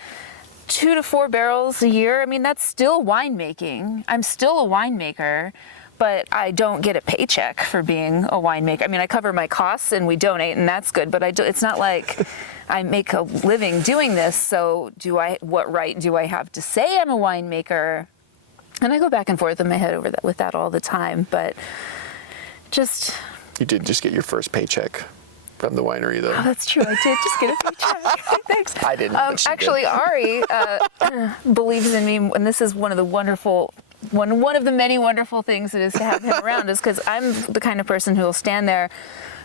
2 to 4 barrels a year, I mean, that's still winemaking. I'm still a winemaker, but I don't get a paycheck for being a winemaker. I mean, I cover my costs and we donate, and that's good, but it's not like I make a living doing this. So what right do I have to say I'm a winemaker? And I go back and forth in my head with that all the time, but You did just get your first paycheck from the winery, though. Oh, that's true. I did just get a paycheck. Thanks. I didn't. But actually, did. Ari believes in me, and this is one of the wonderful one of the many wonderful things it is to have him around is because I'm the kind of person who will stand there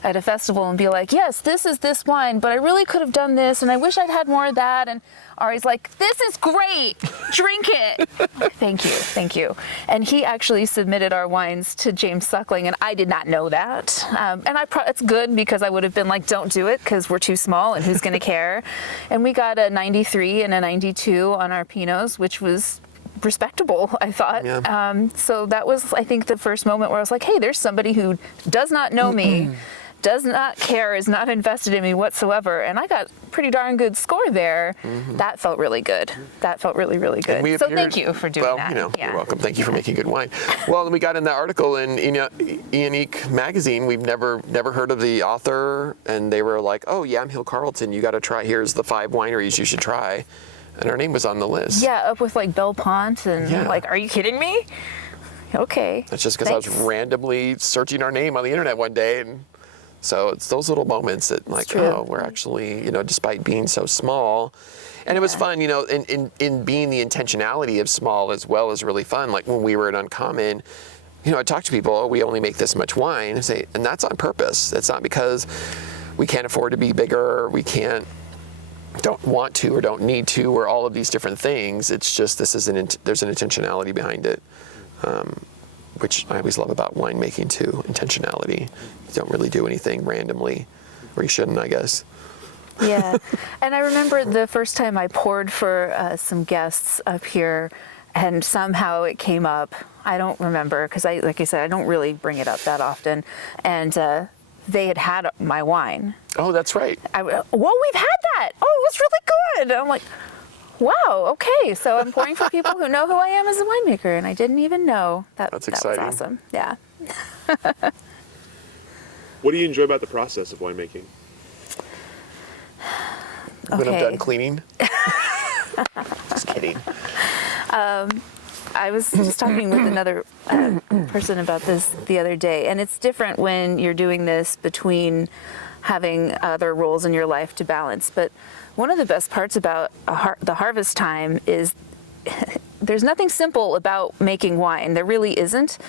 at a festival and be like, yes, this is this wine, but I really could have done this, and I wish I'd had more of that. And Ari's like, this is great, drink it. Like, thank you. And he actually submitted our wines to James Suckling, and I did not know that. And it's good because I would have been like, don't do it because we're too small and who's going to care. And we got a 93 and a 92 on our Pinots, which was respectable, I thought. Yeah. So that was, I think, the first moment where I was like, hey, there's somebody who does not know me, does not care, is not invested in me whatsoever, and I got pretty darn good score there. That felt really good. That felt really, really good. So thank you for doing that. You're welcome. Thank you for making good wine. Well, then we got in that article in Unique magazine. We've never heard of the author, and they were like, oh, Yamhill Carlton, you got to try. Here's the 5 wineries you should try. And our name was on the list. Yeah, up with like Belle Pont and like, are you kidding me? Okay. That's just because I was randomly searching our name on the internet one day, and so it's those little moments that like, oh, we're actually, despite being so small. And it was fun, in being the intentionality of small as well is really fun. Like when we were at Uncommon, I talk to people, we only make this much wine, and that's on purpose. It's not because we can't afford to be bigger, or don't want to or don't need to, or all of these different things. It's just there's an intentionality behind it, which I always love about winemaking too, intentionality. You don't really do anything randomly, or you shouldn't, I guess. Yeah, and I remember the first time I poured for some guests up here, and somehow it came up. I don't remember, because like I said, I don't really bring it up that often, and they had my wine. Oh, that's right. We've had that. Oh, it was really good. I'm like, wow, okay. So I'm pouring for people who know who I am as a winemaker, and I didn't even know. That's exciting. That was awesome. Yeah. What do you enjoy about the process of winemaking? When I'm done cleaning? Just kidding. I was just talking with another person about this the other day, and it's different when you're doing this between having other roles in your life to balance. But one of the best parts about the harvest time is there's nothing simple about making wine. There really isn't.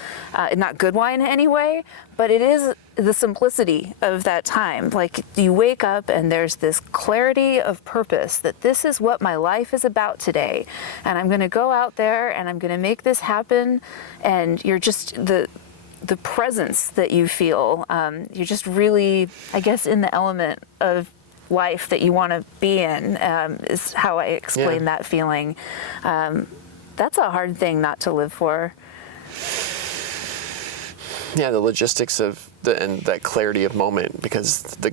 Not good wine anyway, but it is the simplicity of that time. Like, you wake up and there's this clarity of purpose that this is what my life is about today. And I'm going to go out there and I'm going to make this happen. And you're just the presence that you feel. You're just really, I guess, in the element of life that you want to be in, is how I explain that feeling. That's a hard thing not to live for. Yeah, the logistics of and that clarity of moment, because the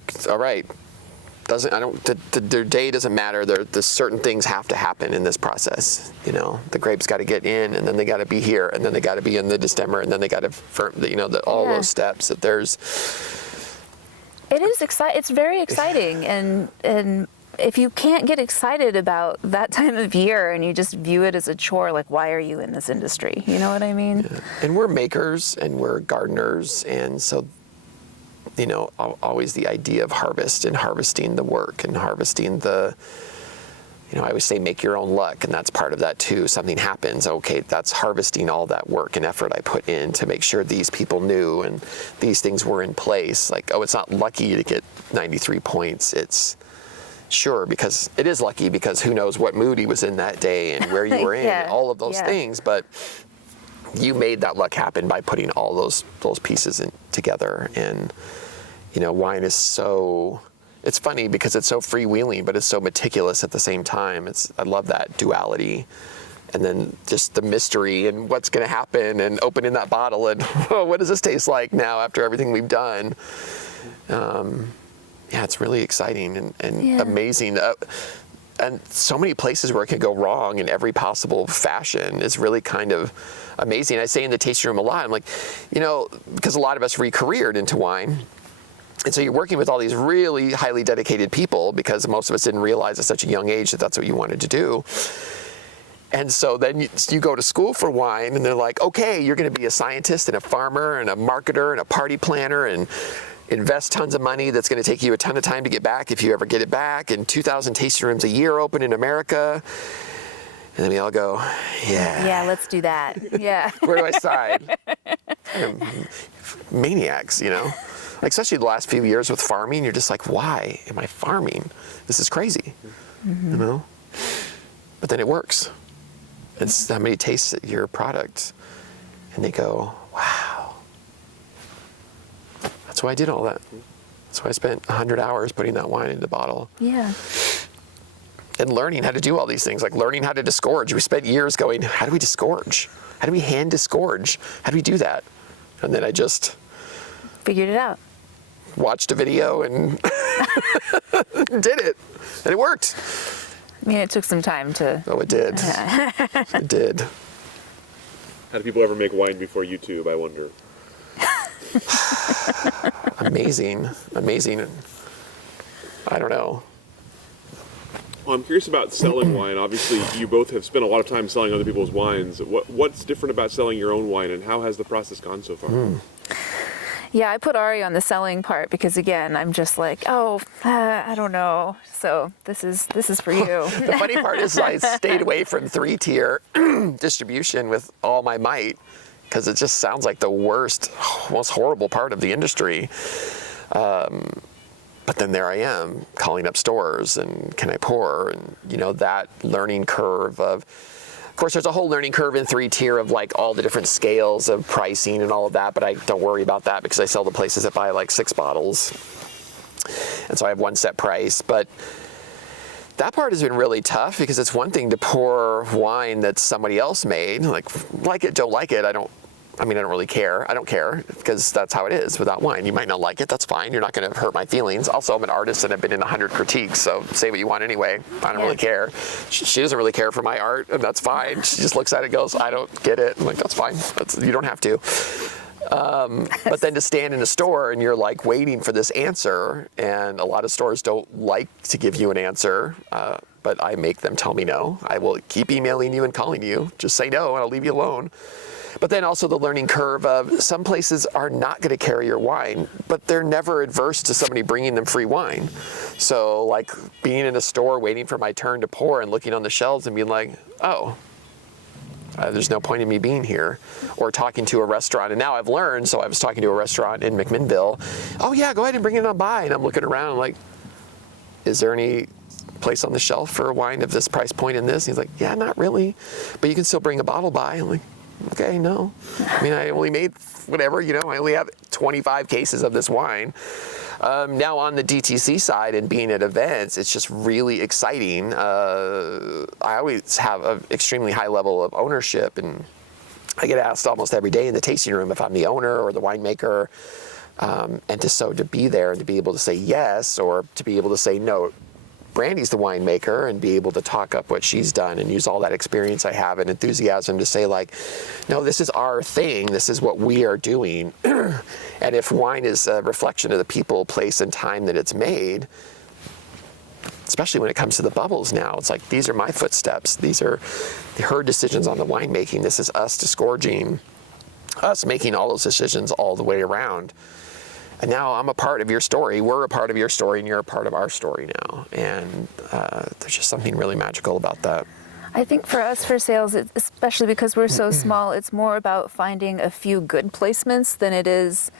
day doesn't matter. The certain things have to happen in this process. The grapes got to get in, and then they got to be here, and then they got to be in the destemmer, and then they got to firm. All those steps. That there's. It is exciting. It's very exciting, and if you can't get excited about that time of year and you just view it as a chore, like, why are you in this industry? You know what I mean? Yeah. And we're makers and we're gardeners, and so, always the idea of harvest and harvesting the work and harvesting the, I always say make your own luck, and that's part of that too. Something happens, okay, that's harvesting all that work and effort I put in to make sure these people knew and these things were in place. Like, oh, it's not lucky to get 93 points. It's sure, because it is lucky, because who knows what mood he was in that day and where you were in, and all of those things. But you made that luck happen by putting all those pieces together. And wine is so. It's funny because it's so freewheeling, but it's so meticulous at the same time. I love that duality. And then just the mystery and what's going to happen, and opening that bottle and, oh, what does this taste like now after everything we've done? It's really exciting and amazing. And so many places where it can go wrong in every possible fashion is really kind of amazing. I say in the tasting room a lot, I'm like, because a lot of us re-careered into wine. And so you're working with all these really highly dedicated people, because most of us didn't realize at such a young age that that's what you wanted to do. And so then you go to school for wine, and they're like, okay, you're going to be a scientist and a farmer and a marketer and a party planner and invest tons of money that's going to take you a ton of time to get back if you ever get it back, and 2,000 tasting rooms a year open in America. And then we all go, yeah. Yeah, let's do that. Yeah. Where do I sign? Maniacs, you know? Like, especially the last few years with farming, you're just like, why am I farming? This is crazy, you know? But then it works. And somebody tastes your product and they go, wow. That's why I did all that. That's why I spent 100 hours putting that wine into the bottle. Yeah. And learning how to do all these things, like learning how to disgorge. We spent years going, how do we disgorge? How do we hand disgorge? How do we do that? And then I just Figured it out. watched a video and did it. And it worked. I mean, it took some time to. Oh, it did. It did. How do people ever make wine before YouTube, I wonder? Amazing. I don't know. Well, I'm curious about selling wine. Obviously, you both have spent a lot of time selling other people's wines. What's different about selling your own wine, and how has the process gone so far? Yeah, I put Ari on the selling part because, again, I'm just like, I don't know. So this is for you. The funny part is I stayed away from 3-tier distribution with all my might because it just sounds like the worst, most horrible part of the industry. But then there I am calling up stores and can I pour? And, you know, that learning curve of course, there's a whole learning curve in 3-tier of like all the different scales of pricing and all of that, but I don't worry about that because I sell to places that buy like 6 bottles. And so I have one set price. But that part has been really tough because it's one thing to pour wine that somebody else made, like it, don't like it. I don't really care. I don't care because that's how it is without wine. You might not like it. That's fine. You're not going to hurt my feelings. Also, I'm an artist and I've been in 100 critiques, so say what you want anyway. I don't really care. She doesn't really care for my art, and that's fine. She just looks at it and goes, I don't get it. I'm like, that's fine. You don't have to. But then to stand in a store and you're like waiting for this answer, and a lot of stores don't like to give you an answer, but I make them tell me no. I will keep emailing you and calling you. Just say no and I'll leave you alone. But then also the learning curve of some places are not going to carry your wine, but they're never adverse to somebody bringing them free wine. So like being in a store waiting for my turn to pour and looking on the shelves and being like, oh, there's no point in me being here. Or talking to a restaurant. And now I've learned, so I was talking to a restaurant in McMinnville. Oh yeah, go ahead and bring it on by. And I'm looking around like, is there any place on the shelf for a wine of this price point in this? And he's like, yeah, not really. But you can still bring a bottle by. I'm like, okay, no. I mean, I only made whatever, you know, I only have 25 cases of this wine. Now on the DTC side and being at events, it's just really exciting. I always have an extremely high level of ownership, and I get asked almost every day in the tasting room if I'm the owner or the winemaker. And to be there and to be able to say yes, or to be able to say no, Brandy's the winemaker, and be able to talk up what she's done and use all that experience I have and enthusiasm to say like, no, this is our thing. This is what we are doing. And if wine is a reflection of the people, place, and time that it's made, especially when it comes to the bubbles now, it's like, these are my footsteps. These are her decisions on the winemaking. This is us disgorging, us making all those decisions all the way around. And now I'm a part of your story. We're a part of your story, and you're a part of our story now. And there's just something really magical about that. I think for us, for sales, especially because we're so small, it's more about finding a few good placements than it is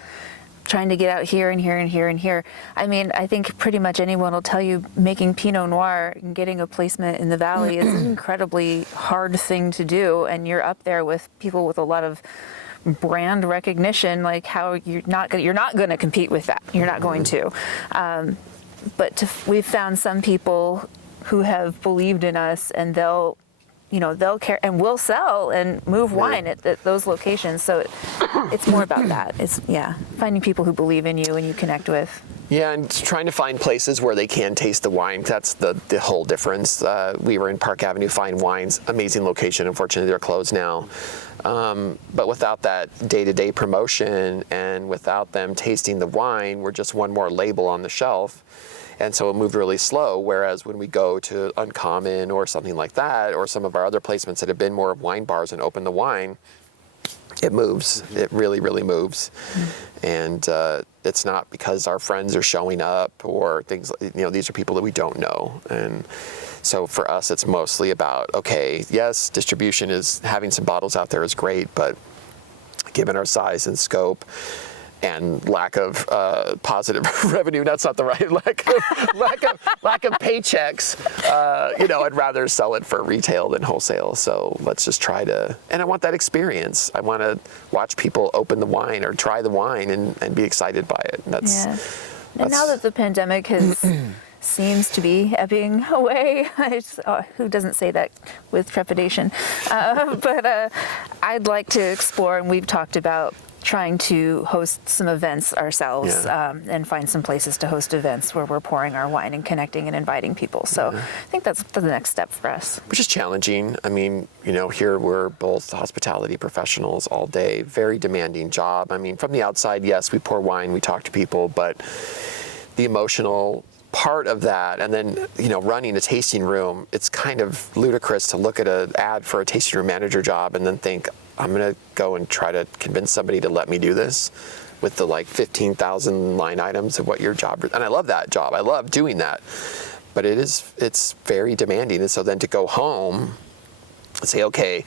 trying to get out here and here and here and here. I mean, I think pretty much anyone will tell you making Pinot Noir and getting a placement in the valley is an incredibly hard thing to do. And you're up there with people with a lot of brand recognition, like how you're not going to compete with that. You're not going to. We've found some people who have believed in us, and they'll care and will sell and move wine at those locations. So it's more about that. It's finding people who believe in you and you connect with. Yeah, and trying to find places where they can taste the wine. That's the whole difference. We were in Park Avenue Fine Wines, amazing location. Unfortunately, they're closed now. But without that day-to-day promotion and without them tasting the wine, we're just one more label on the shelf. And so it moved really slow, whereas when we go to Uncommon or something like that, or some of our other placements that have been more of wine bars and open the wine, it moves. It really, really moves. And it's not because our friends are showing up or things, these are people that we don't know. And So for us, it's mostly about, okay, yes, distribution is, having some bottles out there is great, but given our size and scope and lack of positive revenue, that's not the right, lack of paychecks, I'd rather sell it for retail than wholesale. So let's just try to, and I want that experience. I want to watch people open the wine or try the wine and be excited by it. And And now that the pandemic has seems to be ebbing away, who doesn't say that with trepidation? But I'd like to explore, and we've talked about trying to host some events ourselves, and find some places to host events where we're pouring our wine and connecting and inviting people. So I think that's the next step for us. Which is challenging. I mean, here we're both hospitality professionals all day, very demanding job. I mean, from the outside, yes, we pour wine, we talk to people, but the emotional part of that, and then running a tasting room, it's kind of ludicrous to look at an ad for a tasting room manager job and then think, I'm gonna go and try to convince somebody to let me do this with the 15,000 line items of what your job is. And I love that job, I love doing that, but it's very demanding. And so then to go home and say, okay,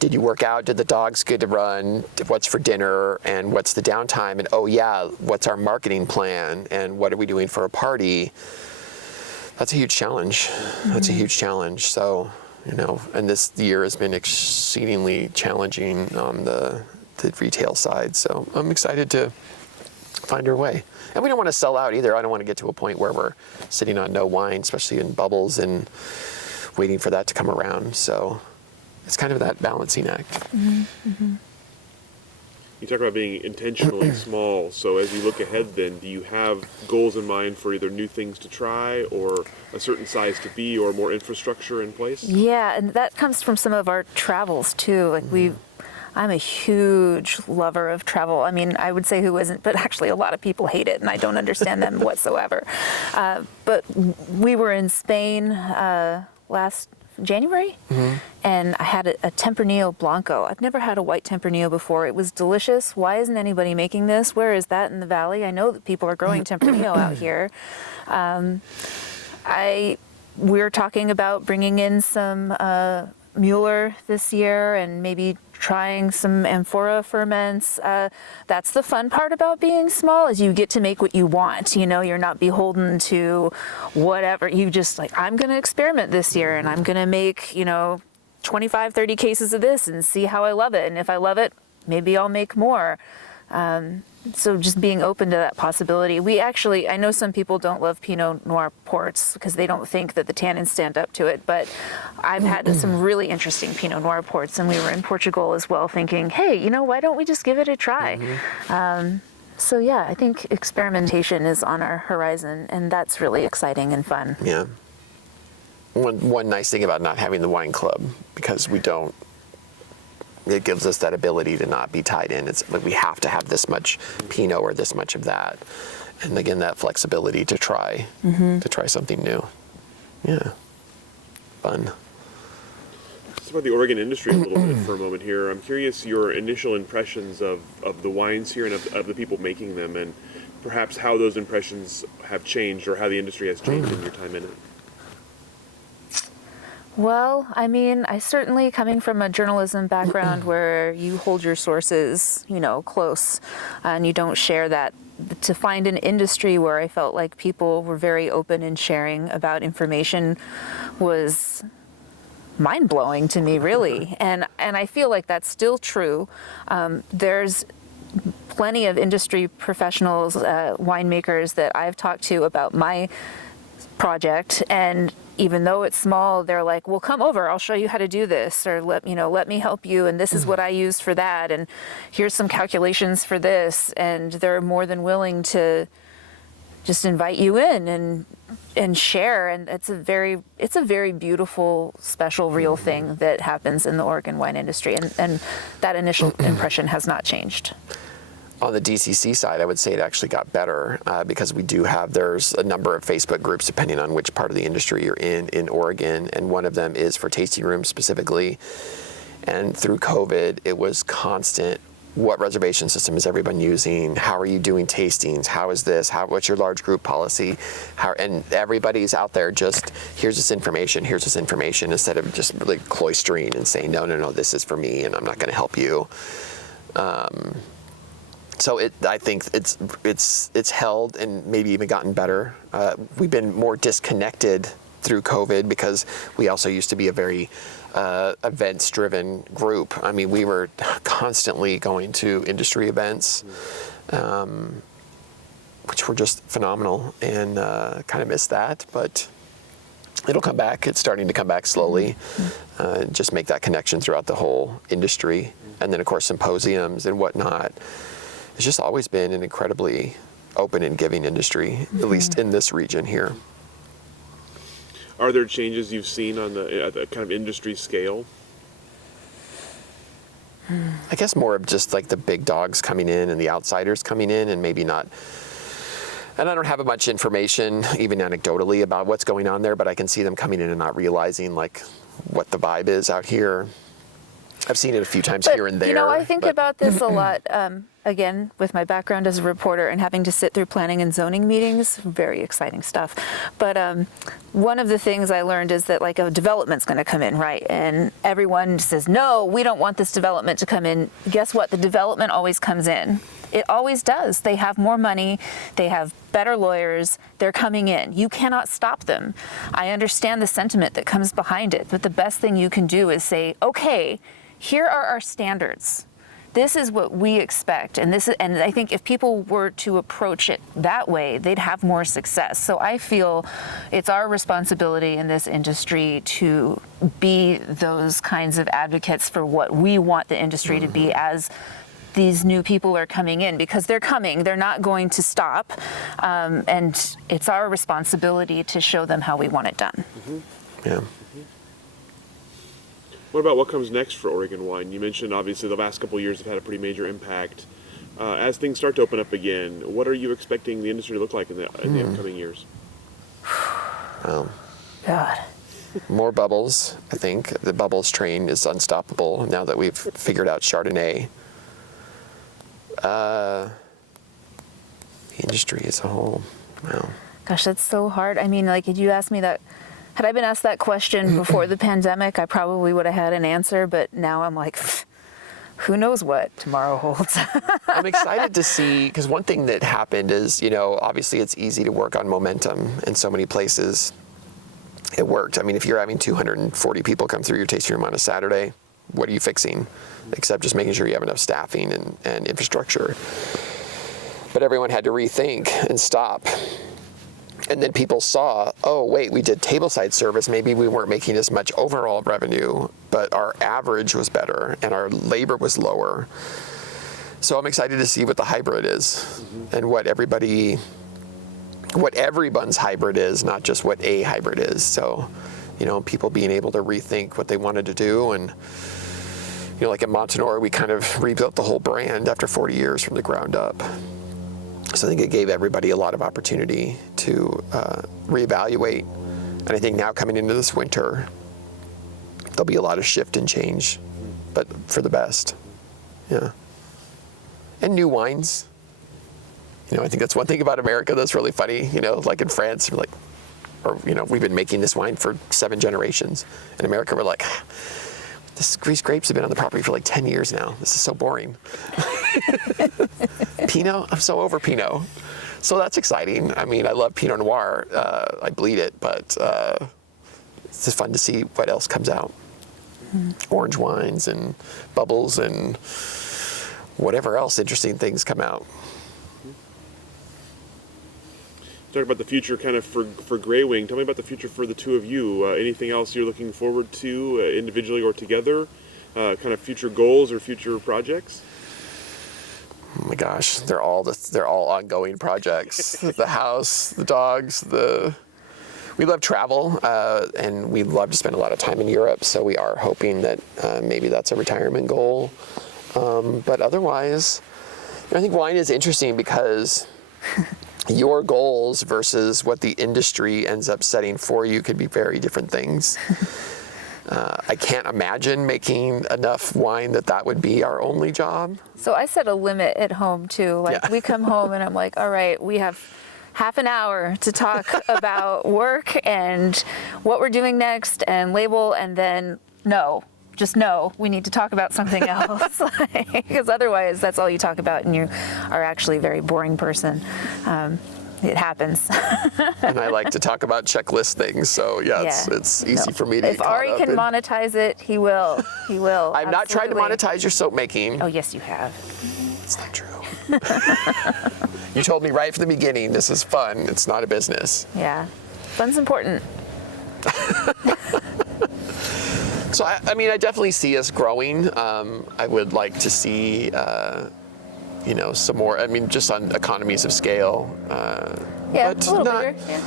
did you work out? Did the dogs get to run? What's for dinner? And what's the downtime? And what's our marketing plan? And what are we doing for a party? That's a huge challenge. That's a huge challenge. So, and this year has been exceedingly challenging on the retail side. So I'm excited to find our way. And we don't want to sell out either. I don't want to get to a point where we're sitting on no wine, especially in bubbles, and waiting for that to come around. So it's kind of that balancing act. You talk about being intentionally small. So as you look ahead then, do you have goals in mind for either new things to try or a certain size to be or more infrastructure in place? Yeah, and that comes from some of our travels too. I'm a huge lover of travel. I mean, I would say who isn't, but actually a lot of people hate it and I don't understand them whatsoever. But we were in Spain last January, and I had a Tempranillo Blanco. I've never had a white Tempranillo before. It was delicious. Why isn't anybody making this? Where is that in the valley? I know that people are growing Tempranillo out here. We're talking about bringing in some Mueller this year and maybe trying some amphora ferments. That's the fun part about being small, is you get to make what you want. You're not beholden to whatever. You just I'm going to experiment this year and I'm going to make, 25, 30 cases of this and see how I love it. And if I love it, maybe I'll make more. So just being open to that possibility. I know some people don't love Pinot Noir ports because they don't think that the tannins stand up to it, but I've had some really interesting Pinot Noir ports, and we were in Portugal as well thinking, hey, why don't we just give it a try? So yeah, I think experimentation is on our horizon, and that's really exciting and fun. Yeah. One nice thing about not having the wine club, because it gives us that ability to not be tied in. It's we have to have this much Pinot or this much of that. And again, that flexibility to try something new. Yeah, fun. Let's talk about the Oregon industry a little bit for a moment here. I'm curious your initial impressions of the wines here and of the people making them, and perhaps how those impressions have changed or how the industry has changed in your time in it. Well, I mean, I certainly, coming from a journalism background where you hold your sources, close, and you don't share that, to find an industry where I felt like people were very open in sharing about information was mind-blowing to me, really. And I feel like that's still true. There's plenty of industry professionals, winemakers that I've talked to about my project, and even though it's small, they're like, well, come over, I'll show you how to do this, or let me help you, and this is what I used for that, and here's some calculations for this, and they're more than willing to just invite you in and share, and it's a very beautiful, special, real thing that happens in the Oregon wine industry, and that initial impression has not changed. On the DCC side, I would say it actually got better because there's a number of Facebook groups depending on which part of the industry you're in Oregon, and one of them is for tasting rooms specifically. And through COVID, it was constant what reservation system is everyone using? How are you doing tastings? How is this? What's your large group policy? And everybody's out there just, here's this information, instead of just really cloistering and saying, no, this is for me and I'm not going to help you. So I think it's held and maybe even gotten better. We've been more disconnected through COVID because we also used to be a very events-driven group. I mean, we were constantly going to industry events, which were just phenomenal, and kind of missed that, but it'll come back. It's starting to come back slowly. Just make that connection throughout the whole industry. And then, of course, symposiums and whatnot. It's just always been an incredibly open and giving industry, at least in this region here. Are there changes you've seen on the kind of industry scale? I guess more of just like the big dogs coming in and the outsiders coming in, and maybe not. And I don't have much information, even anecdotally, about what's going on there, but I can see them coming in and not realizing like what the vibe is out here. I've seen it a few times here and there. You know, I think about this a lot. Again, with my background as a reporter and having to sit through planning and zoning meetings, very exciting stuff. But one of the things I learned is that like a development's going to come in, right? And everyone says, no, we don't want this development to come in. Guess what? The development always comes in. It always does. They have more money. They have better lawyers. They're coming in. You cannot stop them. I understand the sentiment that comes behind it, but the best thing you can do is say, okay, here are our standards. This is what we expect, and I think if people were to approach it that way, they'd have more success. So I feel it's our responsibility in this industry to be those kinds of advocates for what we want the industry to be as these new people are coming in, because they're coming, they're not going to stop, and it's our responsibility to show them how we want it done. Yeah. What about what comes next for Oregon wine? You mentioned obviously the last couple of years have had a pretty major impact. As things start to open up again, what are you expecting the industry to look like in the upcoming years? God. More bubbles, I think. The bubbles train is unstoppable now that we've figured out Chardonnay. The industry as a whole, wow. Gosh, that's so hard. I mean, like, did you ask me that? Had I been asked that question before the pandemic, I probably would have had an answer, but now I'm like, who knows what tomorrow holds. I'm excited to see, because one thing that happened is, you know, obviously it's easy to work on momentum in so many places. It worked. I mean, if you're having 240 people come through your tasting room on a Saturday, what are you fixing? Except just making sure you have enough staffing and infrastructure. But everyone had to rethink and stop. And then people saw, oh, wait, we did tableside service. Maybe we weren't making as much overall revenue, but our average was better and our labor was lower. So I'm excited to see what the hybrid is and what everyone's hybrid is, not just what a hybrid is. So, you know, people being able to rethink what they wanted to do. And, you know, like at Montanore, we kind of rebuilt the whole brand after 40 years from the ground up. So I think it gave everybody a lot of opportunity to reevaluate. And I think now coming into this winter, there'll be a lot of shift and change, but for the best. Yeah. And new wines. You know, I think that's one thing about America that's really funny. You know, like in France, we've been making this wine for 7 generations. In America, we're like, these grapes have been on the property for like 10 years now. This is so boring. Pinot? I'm so over Pinot. So that's exciting. I mean, I love Pinot Noir. I bleed it, but it's just fun to see what else comes out. Orange wines and bubbles and whatever else interesting things come out. Talk about the future kind of for Greywing. Tell me about the future for the two of you. Anything else you're looking forward to individually or together? Kind of future goals or future projects? Oh my gosh, they're all ongoing projects. The house, the dogs, we love travel, and we love to spend a lot of time in Europe, so we are hoping that maybe that's a retirement goal. But otherwise, I think wine is interesting because your goals versus what the industry ends up setting for you could be very different things. I can't imagine making enough wine that would be our only job. So I set a limit at home too. Like Yeah. we come home and I'm like, all right, we have half an hour to talk about work and what we're doing next and label, and then just no, we need to talk about something else. Because otherwise that's all you talk about and you are actually a very boring person. It happens. And I like to talk about checklist things, so it's easy for me to If get caught Ari up can in. monetize it, he will. He will. I've not tried to absolutely. monetize your soap making. Oh, yes, you have. It's not true. You told me right from the beginning, this is fun. It's not a business. Yeah. Fun's important. So, I mean, I definitely see us growing. I would like to see, some more, I mean, just on economies of scale. Yeah, but a little not, bigger. Yeah.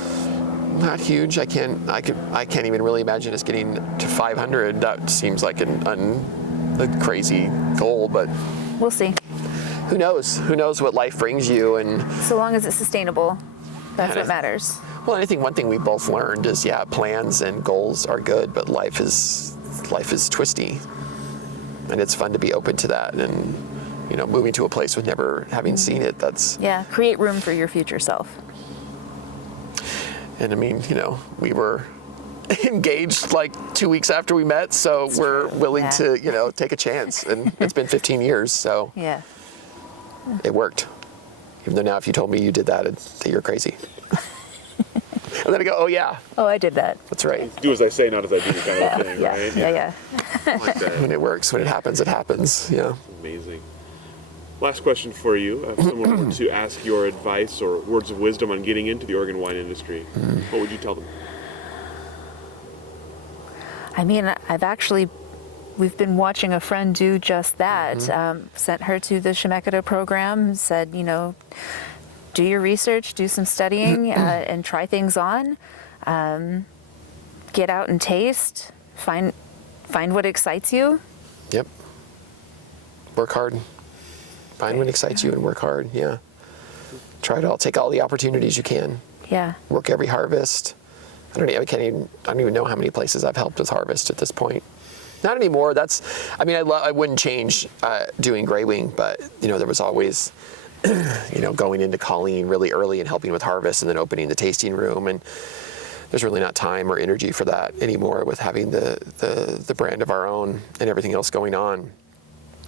not huge. I can't even really imagine us getting to 500. That seems like a crazy goal, but We'll see. who knows? Who knows what life brings you? And So long as it's sustainable, that's And what matters. well, I think one thing we both learned is, plans and goals are good, but life is twisty, and it's fun to be open to that. And moving to a place with never having seen it, that's. Yeah, create room for your future self. And I mean, we were engaged like 2 weeks after we met, so we're willing Yeah. to, take a chance. And it's been 15 years, so Yeah. it worked. Even though now, if you told me you did that, I'd say you're crazy. And then I go, oh yeah, Oh, I did that. that's right. Do as I say, not as I do, kind Yeah, of a thing, yeah, right? yeah. I like that. When it works, when it happens, it happens. Yeah. Amazing. Last question for you. If someone were to ask your advice or words of wisdom on getting into the Oregon wine industry, what would you tell them? I mean, we've been watching a friend do just that. Sent her to the Shemeketa program, said, do your research, do some studying, and try things on. Get out and taste. Find what excites you. Yep. Work hard. Find what excites you and work hard. Yeah. Try it all. Take all the opportunities you can. Yeah. Work every harvest. I don't even know how many places I've helped with harvest at this point. Not anymore. I wouldn't change doing Greywing, but there was always, going into Colleen really early and helping with harvest, and then opening the tasting room. And there's really not time or energy for that anymore with having the brand of our own and everything else going on.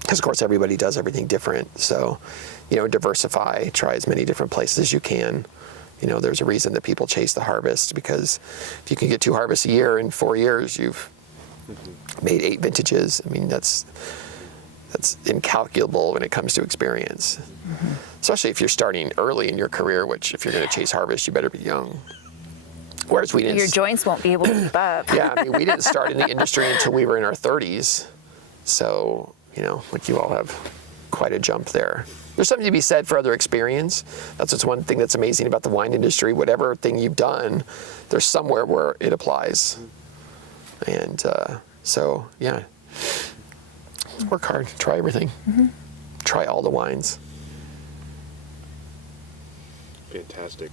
Because of course everybody does everything different. So, diversify, try as many different places as you can. There's a reason that people chase the harvest, because if you can get 2 harvests a year in 4 years, you've made 8 vintages. I mean, that's incalculable when it comes to experience. Especially if you're starting early in your career, which if you're going to chase harvest, you better be young. Whereas we didn't. Your joints won't be able to keep up. Yeah, I mean, we didn't start in the industry until we were in our 30s. So, like you all have quite a jump there. There's something to be said for other experience. That's what's one thing that's amazing about the wine industry. Whatever thing you've done, there's somewhere where it applies. And so, work hard, try everything. Try all the wines. Fantastic.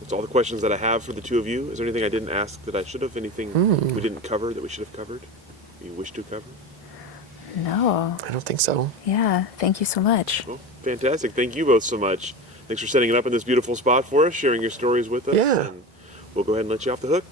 That's all the questions that I have for the two of you. Is there anything I didn't ask that I should have? Anything we didn't cover that we should have covered? You wish to cover? No. I don't think so. Yeah. Thank you so much. Well, fantastic. Thank you both so much. Thanks for setting it up in this beautiful spot for us, sharing your stories with us. Yeah. And we'll go ahead and let you off the hook.